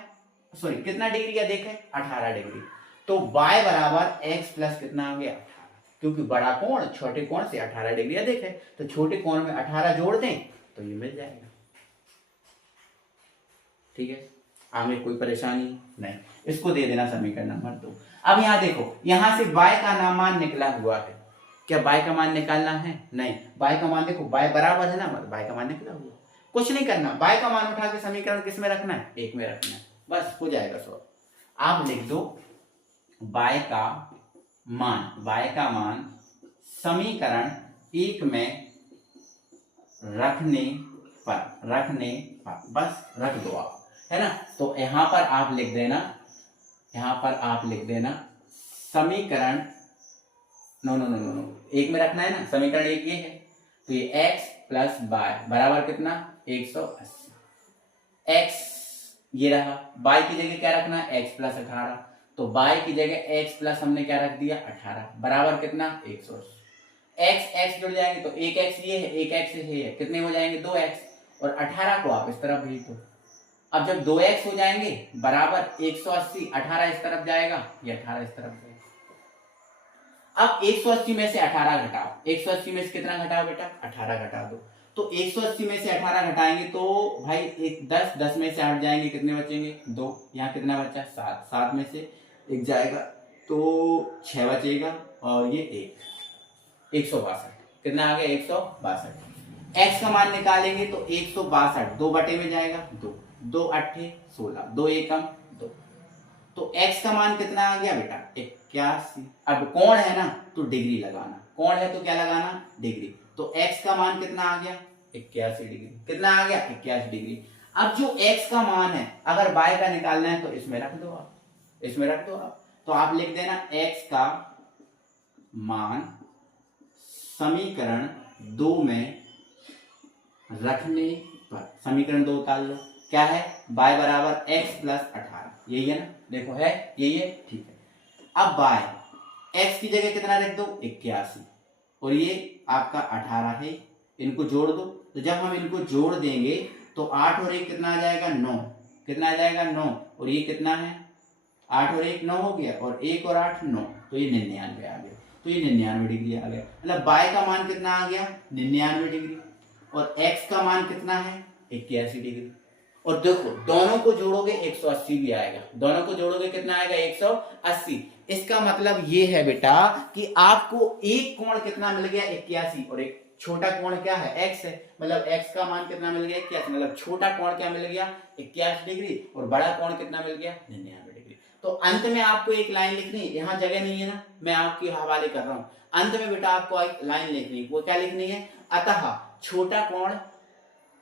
सॉरी कितना डिग्री अधिक है? 18 डिग्री। तो y बराबर x प्लस कितना आ गया? क्योंकि बड़ा कोण छोटे कोण से 18 डिग्री अधिक है, तो छोटे कोण में 18 जोड़ दें तो ये मिल जाएगा, ठीक है। आगे कोई परेशानी नहीं। इसको दे देना समीकरण नंबर 2। अब यहां देखो, यहां से y का मान निकला हुआ है। क्या y का मान निकालना है? नहीं, y का मान देखो, y बराबर है ना, y का मान निकला हुआ, कुछ नहीं करना। y का मान उठा के समीकरण किस में रखना है? 1 में रखना है, बस हो जाएगा सॉल्व। आप लिख दो y का मान समीकरण 1 में रखने पर बस रख दो आप, है ना। तो यहां पर आप लिख देना समीकरण नो 1 में रखना है ना, समीकरण 1 ये है, तो ये x प्लस y बराबर कितना? 180। x ये रहा, y की जगह क्या रखना है? x plus 18। तो y की जगह x प्लस हमने क्या रख दिया 18 बराबर कितना 180। x x जुड़ जाएंगे तो एक x ये है, एक x ये है, कितने हो जाएंगे 2x, और 18 को आप इस तरफ भेज दो। अब जब 2x हो जाएंगे बराबर 180, 18 इस तरफ जाएगा, ये 18 इस तरफ जाएगा। अब 180 में से 18 घटाओ, 180 में से कितना घटाओ बेटा 18 घटा दो। तो 180 में से 18 घटाएंगे तो भाई एक 10, 10 में से 8 जाएंगे, कितने बचेंगे 2, यहाँ कितना बचा 7, 7 में से 1 जाएगा तो 6 बचेगा, और ये 162, कितना आ गया 162। x का मान निकालेंगे तो 162 2 बटे में जाएगा 2, 2 8 16, 2 एकम 2, तो x का मान कितना आ गया बेटा 81। अब कोण है ना तो डिग्री लगाना, कोण है तो क्या लगाना डिग्री, तो x का मान कितना आ गया 81 डिग्री, कितना आ गया 81 डिग्री। अब जो x का मान है अगर y का निकालना है तो इसमें रख दो आप, इसमें रख दो आप, तो आप लिख देना x का मान समीकरण 2 में रखने पर, समीकरण 2 उतार लो, क्या है y बराबर x प्लस 18, यही है ना, देखो है यही है, ठीक है। अब y x की जगह कितना रख दो 81, और ये आपका 18 है, इनको जोड़ दो, तो जब हम इनको जोड़ देंगे तो 8 और 1 कितना आ जाएगा 9, कितना आ जाएगा 9, और ये कितना है 8 और 1 9 हो गया, और 1 और 8 9, तो ये 99 आ गया, तो ये 99 डिग्री आ गया। मतलब y का मान कितना आ गया 99 डिग्री, और x का मान कितना है 81 डिग्री। और देखो दोनों को जोड़ोगे 180 भी आएगा, दोनों को जोड़ोगे कितना आएगा 180। इसका मतलब ये है बेटा कि आपको एक कोण कितना मिल गया 81, और एक छोटा कोण क्या है x है, मतलब x का मान कितना मिल गया 81, मतलब छोटा कोण क्या मिल गया 81 डिग्री, और बड़ा कोण कितना मिल गया 99 डिग्री। तो अंत में आपको एक लाइन लिखनी है, यहाँ जगह नहीं है ना, मैं आपके हवाले कर रहा हूँ, अंत में बेटा आपको एक लाइन लिखनी है, वो क्या लिखनी है, अतः छोटा कोण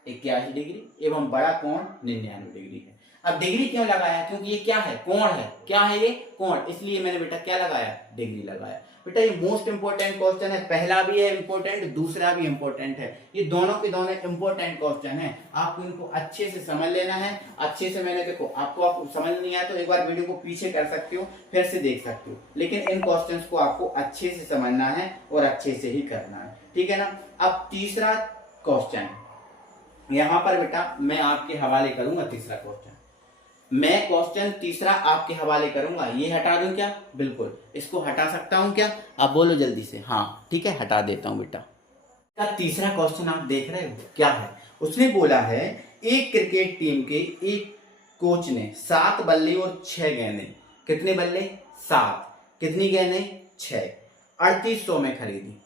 81 डिग्री एवं बड़ा कोण 99 डिग्री है। अब डिग्री क्यों लगाया, क्योंकि ये क्या है कोण है, क्या है ये कोण, इसलिए मैंने बेटा क्या लगाया डिग्री लगाया। बेटा ये मोस्ट इंपोर्टेंट क्वेश्चन है, पहला भी है इंपोर्टेंट, दूसरा भी इंपोर्टेंट है, ये दोनों के दोनों इंपोर्टेंट क्वेश्चन है, आपको इनको अच्छे से समझ लेना है। अच्छे से मैंने देखो आपको समझ नहीं आया तो एक बार वीडियो को पीछे कर सकते हो, फिर से देख सकते हो, लेकिन इन क्वेश्चन को आपको अच्छे से समझना है और अच्छे से ही करना है, ठीक है ना। अब तीसरा क्वेश्चन यहां पर बेटा मैं आपके हवाले करूंगा, तीसरा क्वेश्चन मैं क्वेश्चन तीसरा आपके हवाले करूंगा। ये हटा दूं क्या, बिल्कुल इसको हटा सकता हूं क्या, आप बोलो जल्दी से, हाँ ठीक है हटा देता हूं बेटा। का तीसरा क्वेश्चन आप देख रहे हो क्या है, उसने बोला है एक क्रिकेट टीम के एक कोच ने 7 बल्ले और 6 गेंदें, कितने बल्ले 7, कितनी गेंदें 6, 3800 में खरीदी,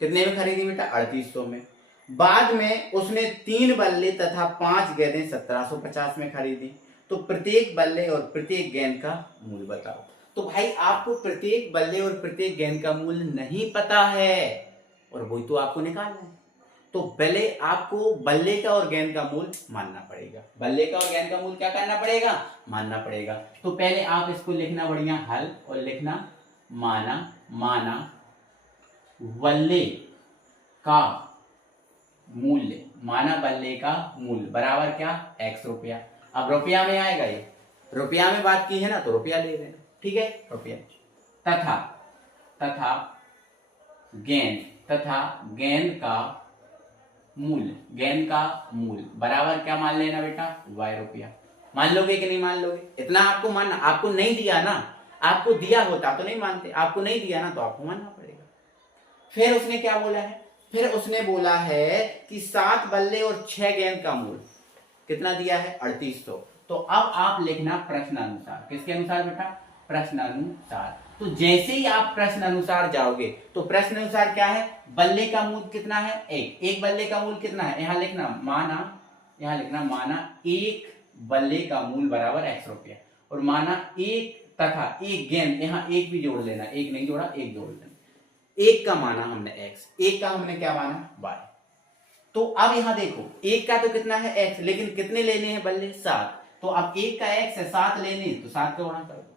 कितने में खरीदी बेटा 3800 में। बाद में उसने 3 बल्ले तथा 5 गेंदें 1750 में खरीदी, तो प्रत्येक बल्ले और प्रत्येक गेंद का मूल्य बताओ। तो भाई आपको प्रत्येक बल्ले और प्रत्येक गेंद का मूल्य नहीं पता है, और वही तो आपको निकालना है, तो पहले आपको बल्ले का और गेंद का मूल्य मानना पड़ेगा, बल्ले का और गेंद का मूल्य क्या करना पड़ेगा मानना पड़ेगा। तो पहले आप इसको लिखना बढ़िया हल, और लिखना माना बल्ले का मूल्य, माना बल्ले का मूल्य बराबर क्या x रुपया। अब रुपया में आएगा, ये रुपया में बात की है ना तो रुपया ले लेना, ठीक है रुपया। तथा गेंद का मूल्य बराबर क्या मान लेना बेटा y रुपया। मान लोगे कि नहीं मान लोगे, इतना आपको मानना, आपको नहीं दिया ना, आपको दिया होता तो नहीं मानते, आपको नहीं दिया ना तो आपको मानना पड़ेगा। फिर उसने क्या बोला है, फिर उसने बोला है कि 7 बल्ले और 6 गेंद का मूल्य कितना दिया है 3800। तो अब आप लिखना प्रश्न अनुसार, किसके अनुसार बेटा प्रश्न अनुसार। तो जैसे ही आप प्रश्न अनुसार जाओगे तो प्रश्न अनुसार क्या है, बल्ले का मूल्य कितना है एक बल्ले का मूल्य कितना है, यहां लिखना माना एक बल्ले का मूल्य बराबर x रुपया, और माना एक तथा एक गेंद, यहां एक भी जोड़ लेना, एक नहीं जोड़ा एक जोड़ लेना, एक का माना हमने x, एक का हमने क्या माना y। तो अब यहां देखो एक का तो कितना है x, लेकिन कितने लेने हैं बल्ले 7, तो अब एक का x है 7 लेने, तो 7 का गुणा कर दो।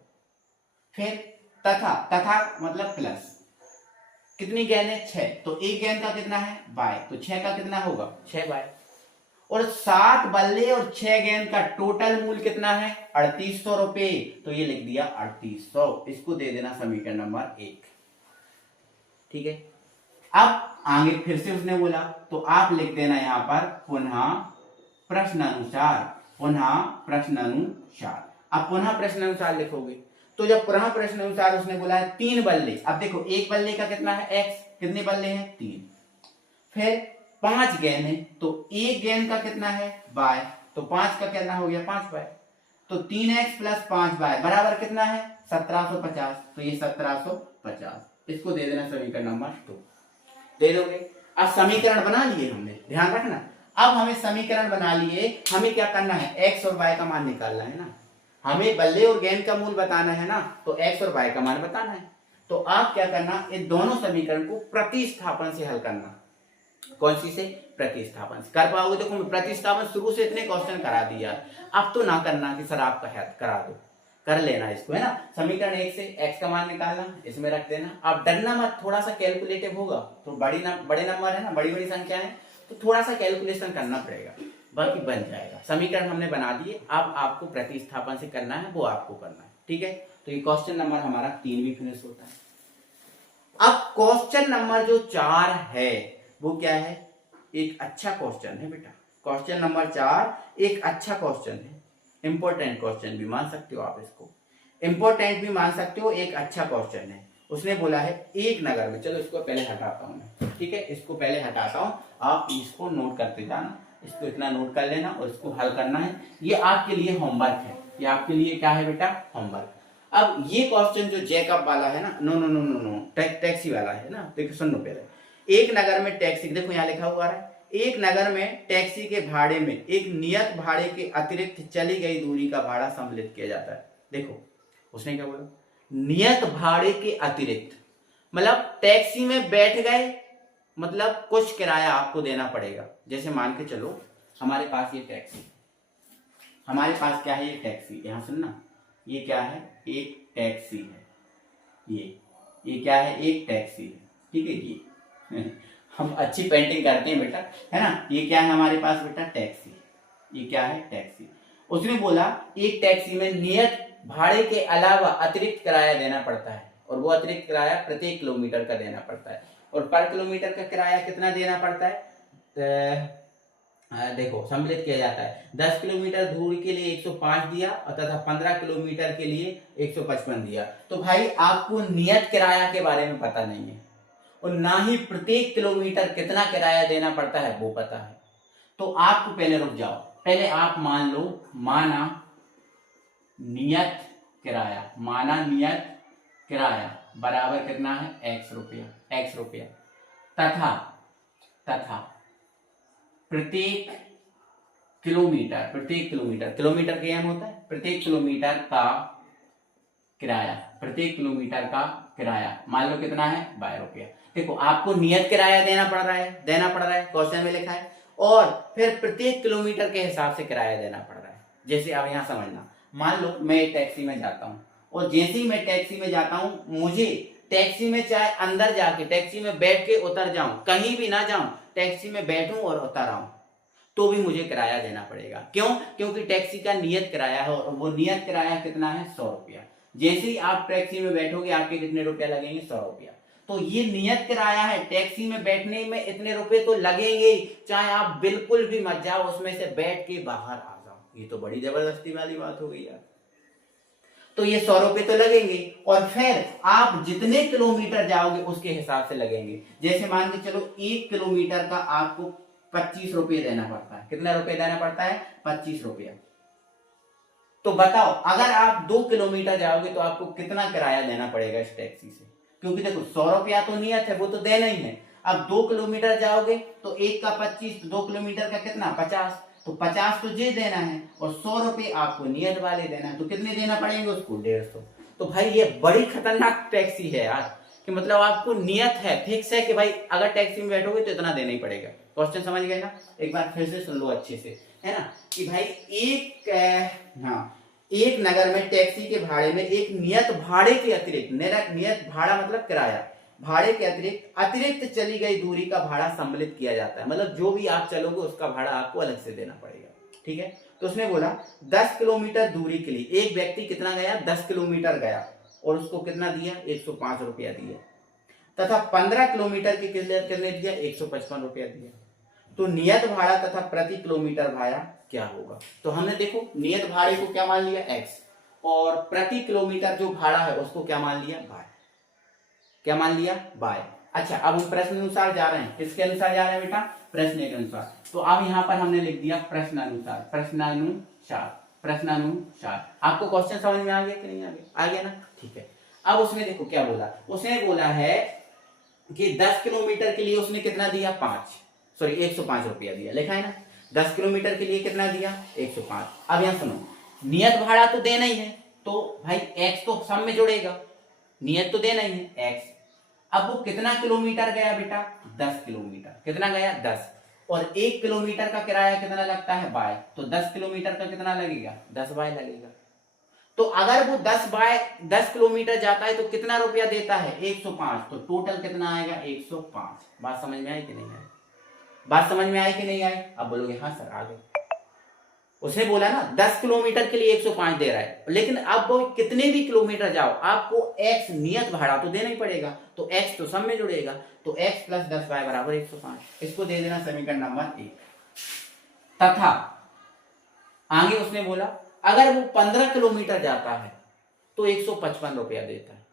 फिर तथा मतलब प्लस, कितनी गेंद है 6, तो एक गेंद का कितना है y, तो 6 का कितना होगा 6y। और 7 बल्ले और 6 गेंद का टोटल मूल्य कितना है 3800 रुपए। तो ये लिख दिया 3800, इसको दे देना समीकरण नंबर 1। ठीक है, अब आगे फिर से उसने बोला तो आप लिख देना यहां पर पुनः प्रश्नानुसार, पुनः प्रश्नानुसार। अब पुनः प्रश्नानुसार लिखोगे तो जब पुनः प्रश्नानुसार उसने बोला है 3 बल्ले, अब देखो एक बल्ले का कितना है x, कितने बल्ले हैं 3, फिर 5 गेंद है तो एक गेंद का कितना है y, तो 5 का कितना हो गया 5y, तो 3x + 5y बराबर कितना है 1750, तो ये 1750, इसको दे देना समीकरण नंबर 2, दे दोगे। अब समीकरण बना लिए हमने, ध्यान रखना, अब हमें समीकरण बना लिए, हमें क्या करना है x और y का मान निकालना है ना, हमें बल्ले और गेंद का मूल बताना है ना, तो x और y का मान बताना है। तो आप क्या करना, इन दोनों समीकरण को प्रतिस्थापन से हल करना। कौन सी से, प्रतिस्थापन से कर पाओगे। देखो मैं प्रतिस्थापन शुरू से इतने क्वेश्चन करा दिया, अब तो ना करना कि सर आप करा दो, कर लेना इसको, है ना। समीकरण 1 से x का मान निकालना, इसमें रख देना। आप डरना मत, थोड़ा सा कैलकुलेटिव होगा, तो बड़े नंबर है ना, बड़ी बड़ी संख्या है, तो थोड़ा सा कैलकुलेशन करना पड़ेगा, बाकी बन जाएगा। समीकरण हमने बना दिए, अब आपको प्रतिस्थापन से करना है, वो आपको करना है। ठीक है, तो ये क्वेश्चन नंबर हमारा 3 भी फिनिश होता है। अब क्वेश्चन नंबर जो 4 है वो क्या है, एक अच्छा क्वेश्चन है बेटा। क्वेश्चन नंबर 4 एक अच्छा क्वेश्चन है, इंपॉर्टेंट क्वेश्चन भी मान सकते हो आप, इसको इंपॉर्टेंट भी मान सकते हो, एक अच्छा क्वेश्चन है। उसने बोला है एक नगर में, चलो इसको पहले हटाता हूं मैं, ठीक है, इसको पहले हटाता हूं, आप इसको नोट करते जाना, इसको इतना नोट कर लेना और इसको हल करना है। ये आपके लिए होमवर्क है, ये आपके लिए क्या है बेटा, होमवर्क। अब ये क्वेश्चन जो जैकब वाला है ना, no no no no no taxi वाला है ना, देखो सुनो पहले। एक नगर में टैक्सी, देखो यहाँ लिखा हुआ है, एक नगर में टैक्सी के भाड़े में एक नियत भाड़े के अतिरिक्त चली गई दूरी का भाड़ा सम्मिलित किया जाता है। देखो उसने क्या बोला, नियत भाड़े के अतिरिक्त, मतलब टैक्सी में बैठ गए, मतलब कुछ किराया आपको देना पड़ेगा। जैसे मान के चलो हमारे पास ये टैक्सी, हमारे पास क्या है, ये टैक्सी, यहां सुनना, ये क्या है, एक टैक्सी है, ये क्या है, एक टैक्सी है। ठीक है, ये हम अच्छी पेंटिंग करते हैं बेटा, है ना। ये क्या है हमारे पास बेटा, टैक्सी, ये क्या है, टैक्सी। उसने बोला एक टैक्सी में नियत भाड़े के अलावा अतिरिक्त किराया देना पड़ता है, और वो अतिरिक्त किराया प्रत्येक किलोमीटर का देना पड़ता है। और पर किलोमीटर का किराया कितना देना पड़ता है, देखो सम्मिलित किया जाता है। 10 किलोमीटर दूरी के लिए 105 दिया, और तथा 15 किलोमीटर के लिए 155 दिया। तो भाई आपको नियत किराया के बारे में पता नहीं है, और ना ही प्रत्येक किलोमीटर कितना किराया देना पड़ता है वो पता है। तो आपको पहले रुक जाओ, पहले आप मान लो, माना नियत किराया, माना नियत किराया बराबर कितना है, x रुपया, तथा प्रत्येक किलोमीटर किलोमीटर का एम होता है, प्रत्येक किलोमीटर का किराया मान लो कितना है, 12 रुपया। देखो आपको नियत किराया देना पड़ रहा है, क्वेश्चन में लिखा है, और फिर प्रत्येक किलोमीटर के हिसाब से किराया देना पड़ रहा है। जैसे अब यहाँ समझना, मान लो मैं टैक्सी में जाता हूँ, और जैसे ही मैं टैक्सी में जाता हूँ, मुझे टैक्सी में चाहे अंदर जाके टैक्सी में बैठ के उतर जाऊं, कहीं भी ना जाऊं, टैक्सी में बैठूं और उतर आऊं, तो भी मुझे किराया देना पड़ेगा। क्यों, क्योंकि टैक्सी का नियत किराया है, और वो नियत किराया कितना है, 100 रुपया। जैसे ही आप टैक्सी में बैठोगे आपके कितने रुपया लगेंगे, 100 रुपया। तो ये नियत किराया है, टैक्सी में बैठने में इतने रुपए तो लगेंगे, चाहे आप बिल्कुल भी मत जाओ, उसमें से बैठ के बाहर आ जाओ। ये तो बड़ी जबरदस्ती वाली बात हो गई यार। तो ये 100 रुपए तो लगेंगे, और फिर आप जितने किलोमीटर जाओगे उसके हिसाब से लगेंगे। जैसे मान के चलो 1 किलोमीटर का आपको 25 रुपये देना पड़ता है। कितना रुपये देना पड़ता है, 25 रुपया। तो बताओ अगर आप 2 किलोमीटर जाओगे तो आपको कितना किराया देना पड़ेगा इस टैक्सी से, क्योंकि देखो 100 रुपया तो नियत है, वो तो देना ही है। अब 2 किलोमीटर जाओगे तो 1 का 25, 2 किलोमीटर का कितना, 50, तो 50 तो जे देना है, और 100 रुपये आपको नियत वाले देना है। तो कितने देना पड़ेंगे उसको, 150। तो भाई ये बड़ी खतरनाक टैक्सी है यार, कि मतलब आपको नियत है, फिक्स है कि भाई अगर टैक्सी में बैठोगे तो इतना देना ही पड़ेगा। क्वेश्चन समझ गए ना, एक बार फिर से सुन लो अच्छे से, है ना, कि भाई एक नगर में टैक्सी के भाड़े में एक नियत भाड़े के अतिरिक्त, नियत भाड़ा मतलब किराया, भाड़े के अतिरिक्त चली गई दूरी का भाड़ा सम्मिलित किया जाता है, मतलब जो भी आप चलोगे उसका भाड़ा आपको अलग से देना पड़ेगा, ठीक है। तो उसने बोला 10 किलोमीटर दूरी के लिए एक व्यक्ति कितना गया, 10 किलोमीटर गया और उसको कितना दिया, 105 रुपया दिया, तथा 15 किलोमीटर के कितने दिया, 155 रुपया दिया। तो नियत भाड़ा तथा प्रति किलोमीटर भाड़ा क्या होगा। तो हमने देखो नियत भाड़े को क्या मान लिया, x, और प्रति किलोमीटर जो भाड़ा है उसको क्या मान लिया, y। क्या मान लिया, y। अच्छा, अब हम प्रश्न अनुसार जा रहे हैं, किसके अनुसार जा रहे हैं बेटा, प्रश्न के अनुसार। तो अब यहां पर हमने लिख दिया प्रश्नानुसार, प्रश्नानुसार, प्रश्नानुसार। आपको क्वेश्चन समझ में आ गया कि नहीं आ गया, आ गया ना, ठीक है। अब उसने देखो क्या बोला, उसने बोला है कि 10 किलोमीटर के लिए उसने कितना दिया, 105 रुपया दिया, लिखा है ना। 10 किलोमीटर के लिए कितना दिया, 105। अब यहां सुनो, नियत भाड़ा तो देना ही है, तो भाई x तो सब में जुड़ेगा, नियत तो देना ही है x। अब वो कितना किलोमीटर गया बेटा, 10 किलोमीटर, कितना गया 10, और 1 किलोमीटर का किराया कितना लगता है, बाय, तो 10 किलोमीटर का कितना लगेगा, 10 बाय लगेगा। तो अगर वो 10 किलोमीटर जाता है तो कितना रुपया देता है, 105, तो टोटल कितना आएगा, 105। बात समझ में आई कि नहीं आई, बात समझ में आई कि नहीं आई। अब बोलोगे हाँ सर आ गए। उसने बोला ना 10 किलोमीटर के लिए 105 दे रहा है, लेकिन अब वो कितने भी किलोमीटर जाओ आपको x नियत भाड़ा तो देना ही पड़ेगा, तो x तो सब में जुड़ेगा, तो x प्लस 10 y बराबर 105। इसको दे देना समीकरण नंबर 1। तथा आगे उसने बोला अगर वो 15 किलोमीटर जाता है तो 155 रुपया देता है।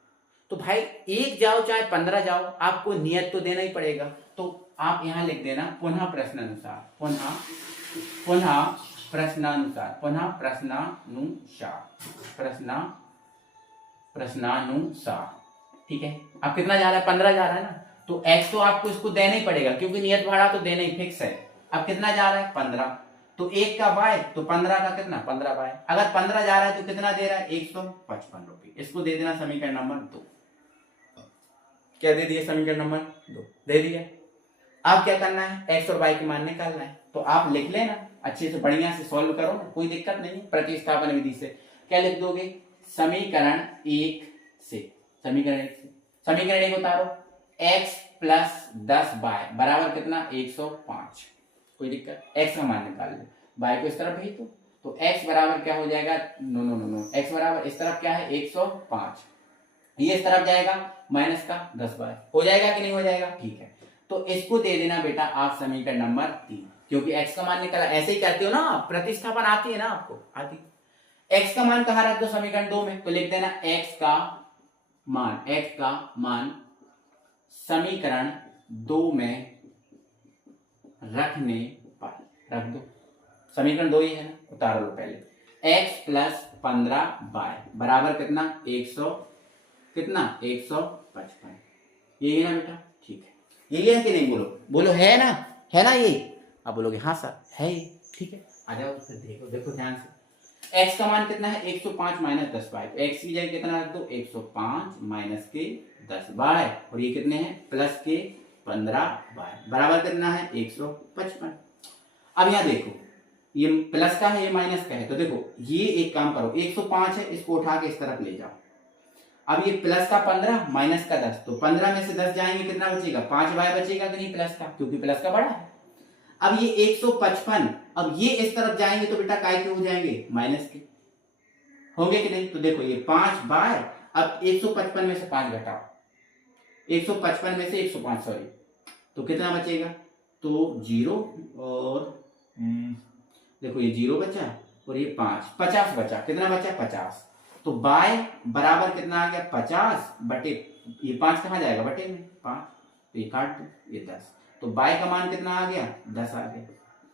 तो भाई एक जाओ चाहे 15 जाओ आपको नियत तो देना ही पड़ेगा, तो आप यहां लिख देना पुनः प्रश्नानुसार, पुनः प्रश्नानुसार, पुनः प्रश्नानुसार, ठीक है। अब कितना जा रहा है, 15 जा रहा है ना, तो x तो आपको इसको देना ही पड़ेगा क्योंकि नियत भाड़ा तो देना ही फिक्स है। अब कितना जा रहा है, 15, तो 1 का y, तो 15 का कितना, 15 y। अगर 15 जा रहा है तो कितना दे रहा है, 155 रुपये। इसको दे देना समीकरण नंबर 2। क्या दे दिया, समीकरण नंबर 2 दे दिया। अब क्या करना है, x और y की मान निकालना है, तो आप लिख लेना अच्छे से, बढ़िया से सॉल्व करो, कोई दिक्कत नहीं। प्रतिस्थापन विधि से क्या लिख दोगे, समीकरण 1 से, समीकरण 1 उतारो, x प्लस 10y बराबर कितना, 105। कोई दिक्कत, x का मान निकाल लो, y को इस तरफ भेज दो, तो x बराबर क्या हो जाएगा, नो, x बराबर इस तरफ क्या है, 105, ये इस तरफ जाएगा माइनस का 10y, हो जाएगा कि नहीं हो जाएगा, ठीक है। तो इसको दे देना बेटा आप समीकरण नंबर 3, क्योंकि x का मान निकला। ऐसे ही करते हो ना, प्रतिस्थापन आती है ना आपको, आती। x का मान कहां रख दो, समीकरण 2 में, तो लिख देना x का मान समीकरण 2 में रखने पर रख दो, समीकरण 2 ही है ना, उतार लो पहले। x प्लस 15y बराबर कितना, 155, ये है ना बेटा, ठीक है। ये है कि नहीं, बोलो है ना ये। अब बोलोगे हाँ सर है ये, ठीक है। आ जाओ फिर देखो ध्यान से। x का मान कितना है, 105 माइनस 10y, तो x की जगह कितना रख दो, 105 माइनस के 10y, और ये कितने हैं, प्लस के 15y बराबर कितना है, 155। अब यहाँ देखो ये प्लस का है, ये माइनस का है, तो देखो ये एक काम करो, 105 है, इसको उठा के इस तरफ ले जाओ। अब ये प्लस का 15 माइनस का 10, तो 15 में से 10 जाएंगे, कितना बचेगा, 5y बचेगा कि नहीं, प्लस का, क्योंकि प्लस का बड़ा है। अब ये 155, अब ये इस तरफ जाएंगे तो बेटा काय के हो जाएंगे, माइनस के होंगे कि नहीं। तो देखो ये 5y, अब 155 में से 5 घटाओ, 155 में से 105 सॉरी, तो कितना बचेगा, तो 0, और देखो ये 0 बचा और ये 5, 50 बचा, कितना बचा, 50। तो y बराबर कितना आ गया, 50 बटे, ये 5 कहाँ जाएगा, बटे में 5, तो ये काट दो, ये 10, तो y का मान कितना आ गया, 10 आ गया।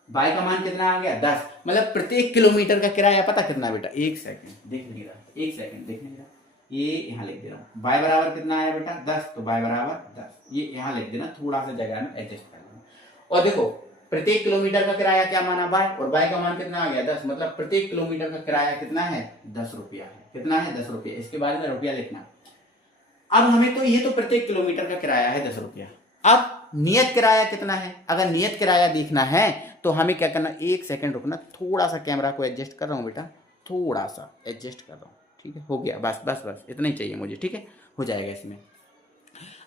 y का मान कितना आ गया, 10, मतलब प्रत्येक किलोमीटर का किराया पता कितना बेटा, 1 सेकंड देख नहीं रहा, 1 सेकंड देखने रहा, ये यहाँ लिख दे रहा हूँ, y बराबर कितना आया बेटा, 10, तो y बराबर 10, ये यहाँ लिख देना, थोड़ा सा जगह में एडजस्ट कर लेना। और देखो प्रत्येक किलोमीटर का किराया क्या माना, y, और y का मान कितना आ गया, 10, मतलब प्रत्येक किलोमीटर का किराया कितना है, 10 रुपया है, कितना है, 10 रुपया। इसके बाद में रुपया लिखना। अब हमें तो ये तो प्रत्येक किलोमीटर का किराया है 10 रुपया। अब नियत किराया कितना है, अगर नियत किराया देखना है तो हमें क्या करना, 1 सेकंड रुकना, थोड़ा सा कैमरा को एडजस्ट कर रहा हूँ बेटा, थोड़ा सा एडजस्ट कर रहा हूँ, ठीक है, हो गया, बस इतना ही चाहिए मुझे, ठीक है, हो जाएगा इसमें।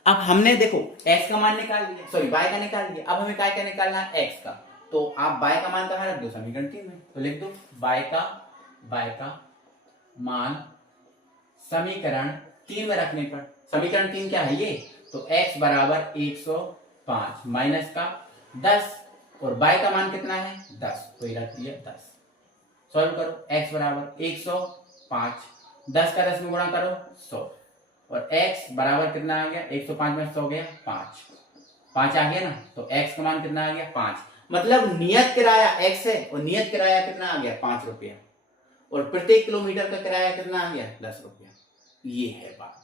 अब हमने देखो x का मान निकाल लिया, सॉरी y का निकाल लिया, अब हमें काय का निकालना है, x का। तो आप y का मान कहाँ रख दो, समीकरण 3 में, तो लिख दो y का मान समीकरण 3 में रखने पर, समीकरण 3 क्या है ये, तो x बराबर 105 माइनस का 10 और y का मान कितना है 10, तो ये रख दिया 10। सॉल्व करो, x बराबर 105, 10 का 10 में गुणा करो 100, और x बराबर कितना आ गया, 105 में 100 गया 5 आ गया ना, तो x का मान कितना आ गया 5। मतलब नियत किराया x है और नियत किराया कितना आ गया 5 रुपया, और प्रत्येक किलोमीटर का किराया कितना आ गया 10 रुपया। ये है बात।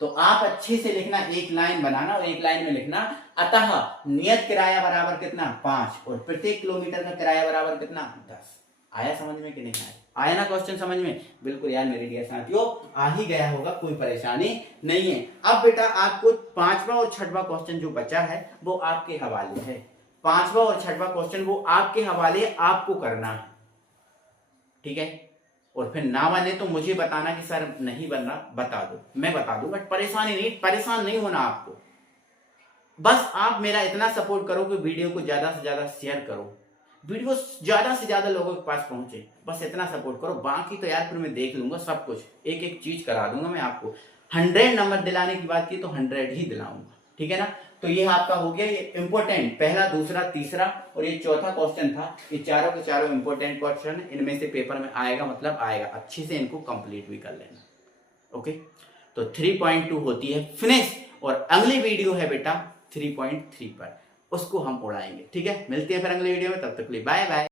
तो आप अच्छे से लिखना, एक लाइन बनाना और एक लाइन में लिखना, अतः नियत किराया बराबर कितना 5 और प्रत्येक किलोमीटर का किराया बराबर कितना 10। आया समझ में कि नहीं आया? आया ना क्वेश्चन समझ में? बिल्कुल यार मेरे डियर साथियों, आ ही गया होगा, कोई परेशानी नहीं है। अब बेटा आपको 5वां और 6वां क्वेश्चन जो बचा है वो आपके हवाले है। 5वां और 6वां क्वेश्चन वो आपके हवाले, आपको करना है, ठीक है। और फिर ना बने तो मुझे बताना कि सर नहीं बनना, बता दो, मैं बता दूंगा, परेशान नहीं होना आपको। बस आप मेरा इतना सपोर्ट करो कि वीडियो को ज्यादा से ज्यादा शेयर करो, वीडियो ज्यादा से ज्यादा लोगों के पास पहुंचे, बस इतना सपोर्ट करो। बाकी तो यार फिर मैं देख लूंगा सब कुछ, एक एक चीज करा दूंगा मैं आपको। 100 नंबर दिलाने की बात की तो 100 ही दिलाऊंगा, ठीक है ना। तो ये आपका हो गया, ये इंपॉर्टेंट पहला, दूसरा, तीसरा और ये चौथा क्वेश्चन था। ये चारों के चारों इंपॉर्टेंट क्वेश्चन, इनमें से पेपर में आएगा, मतलब आएगा, अच्छे से इनको कंप्लीट भी कर लेना। ओके, तो 3.2 होती है फिनिश, और अगली वीडियो है बेटा 3.3 पर, उसको हम उड़ाएंगे, ठीक है। मिलते हैं फिर अगले वीडियो में, तब तक के लिए बाय बाय।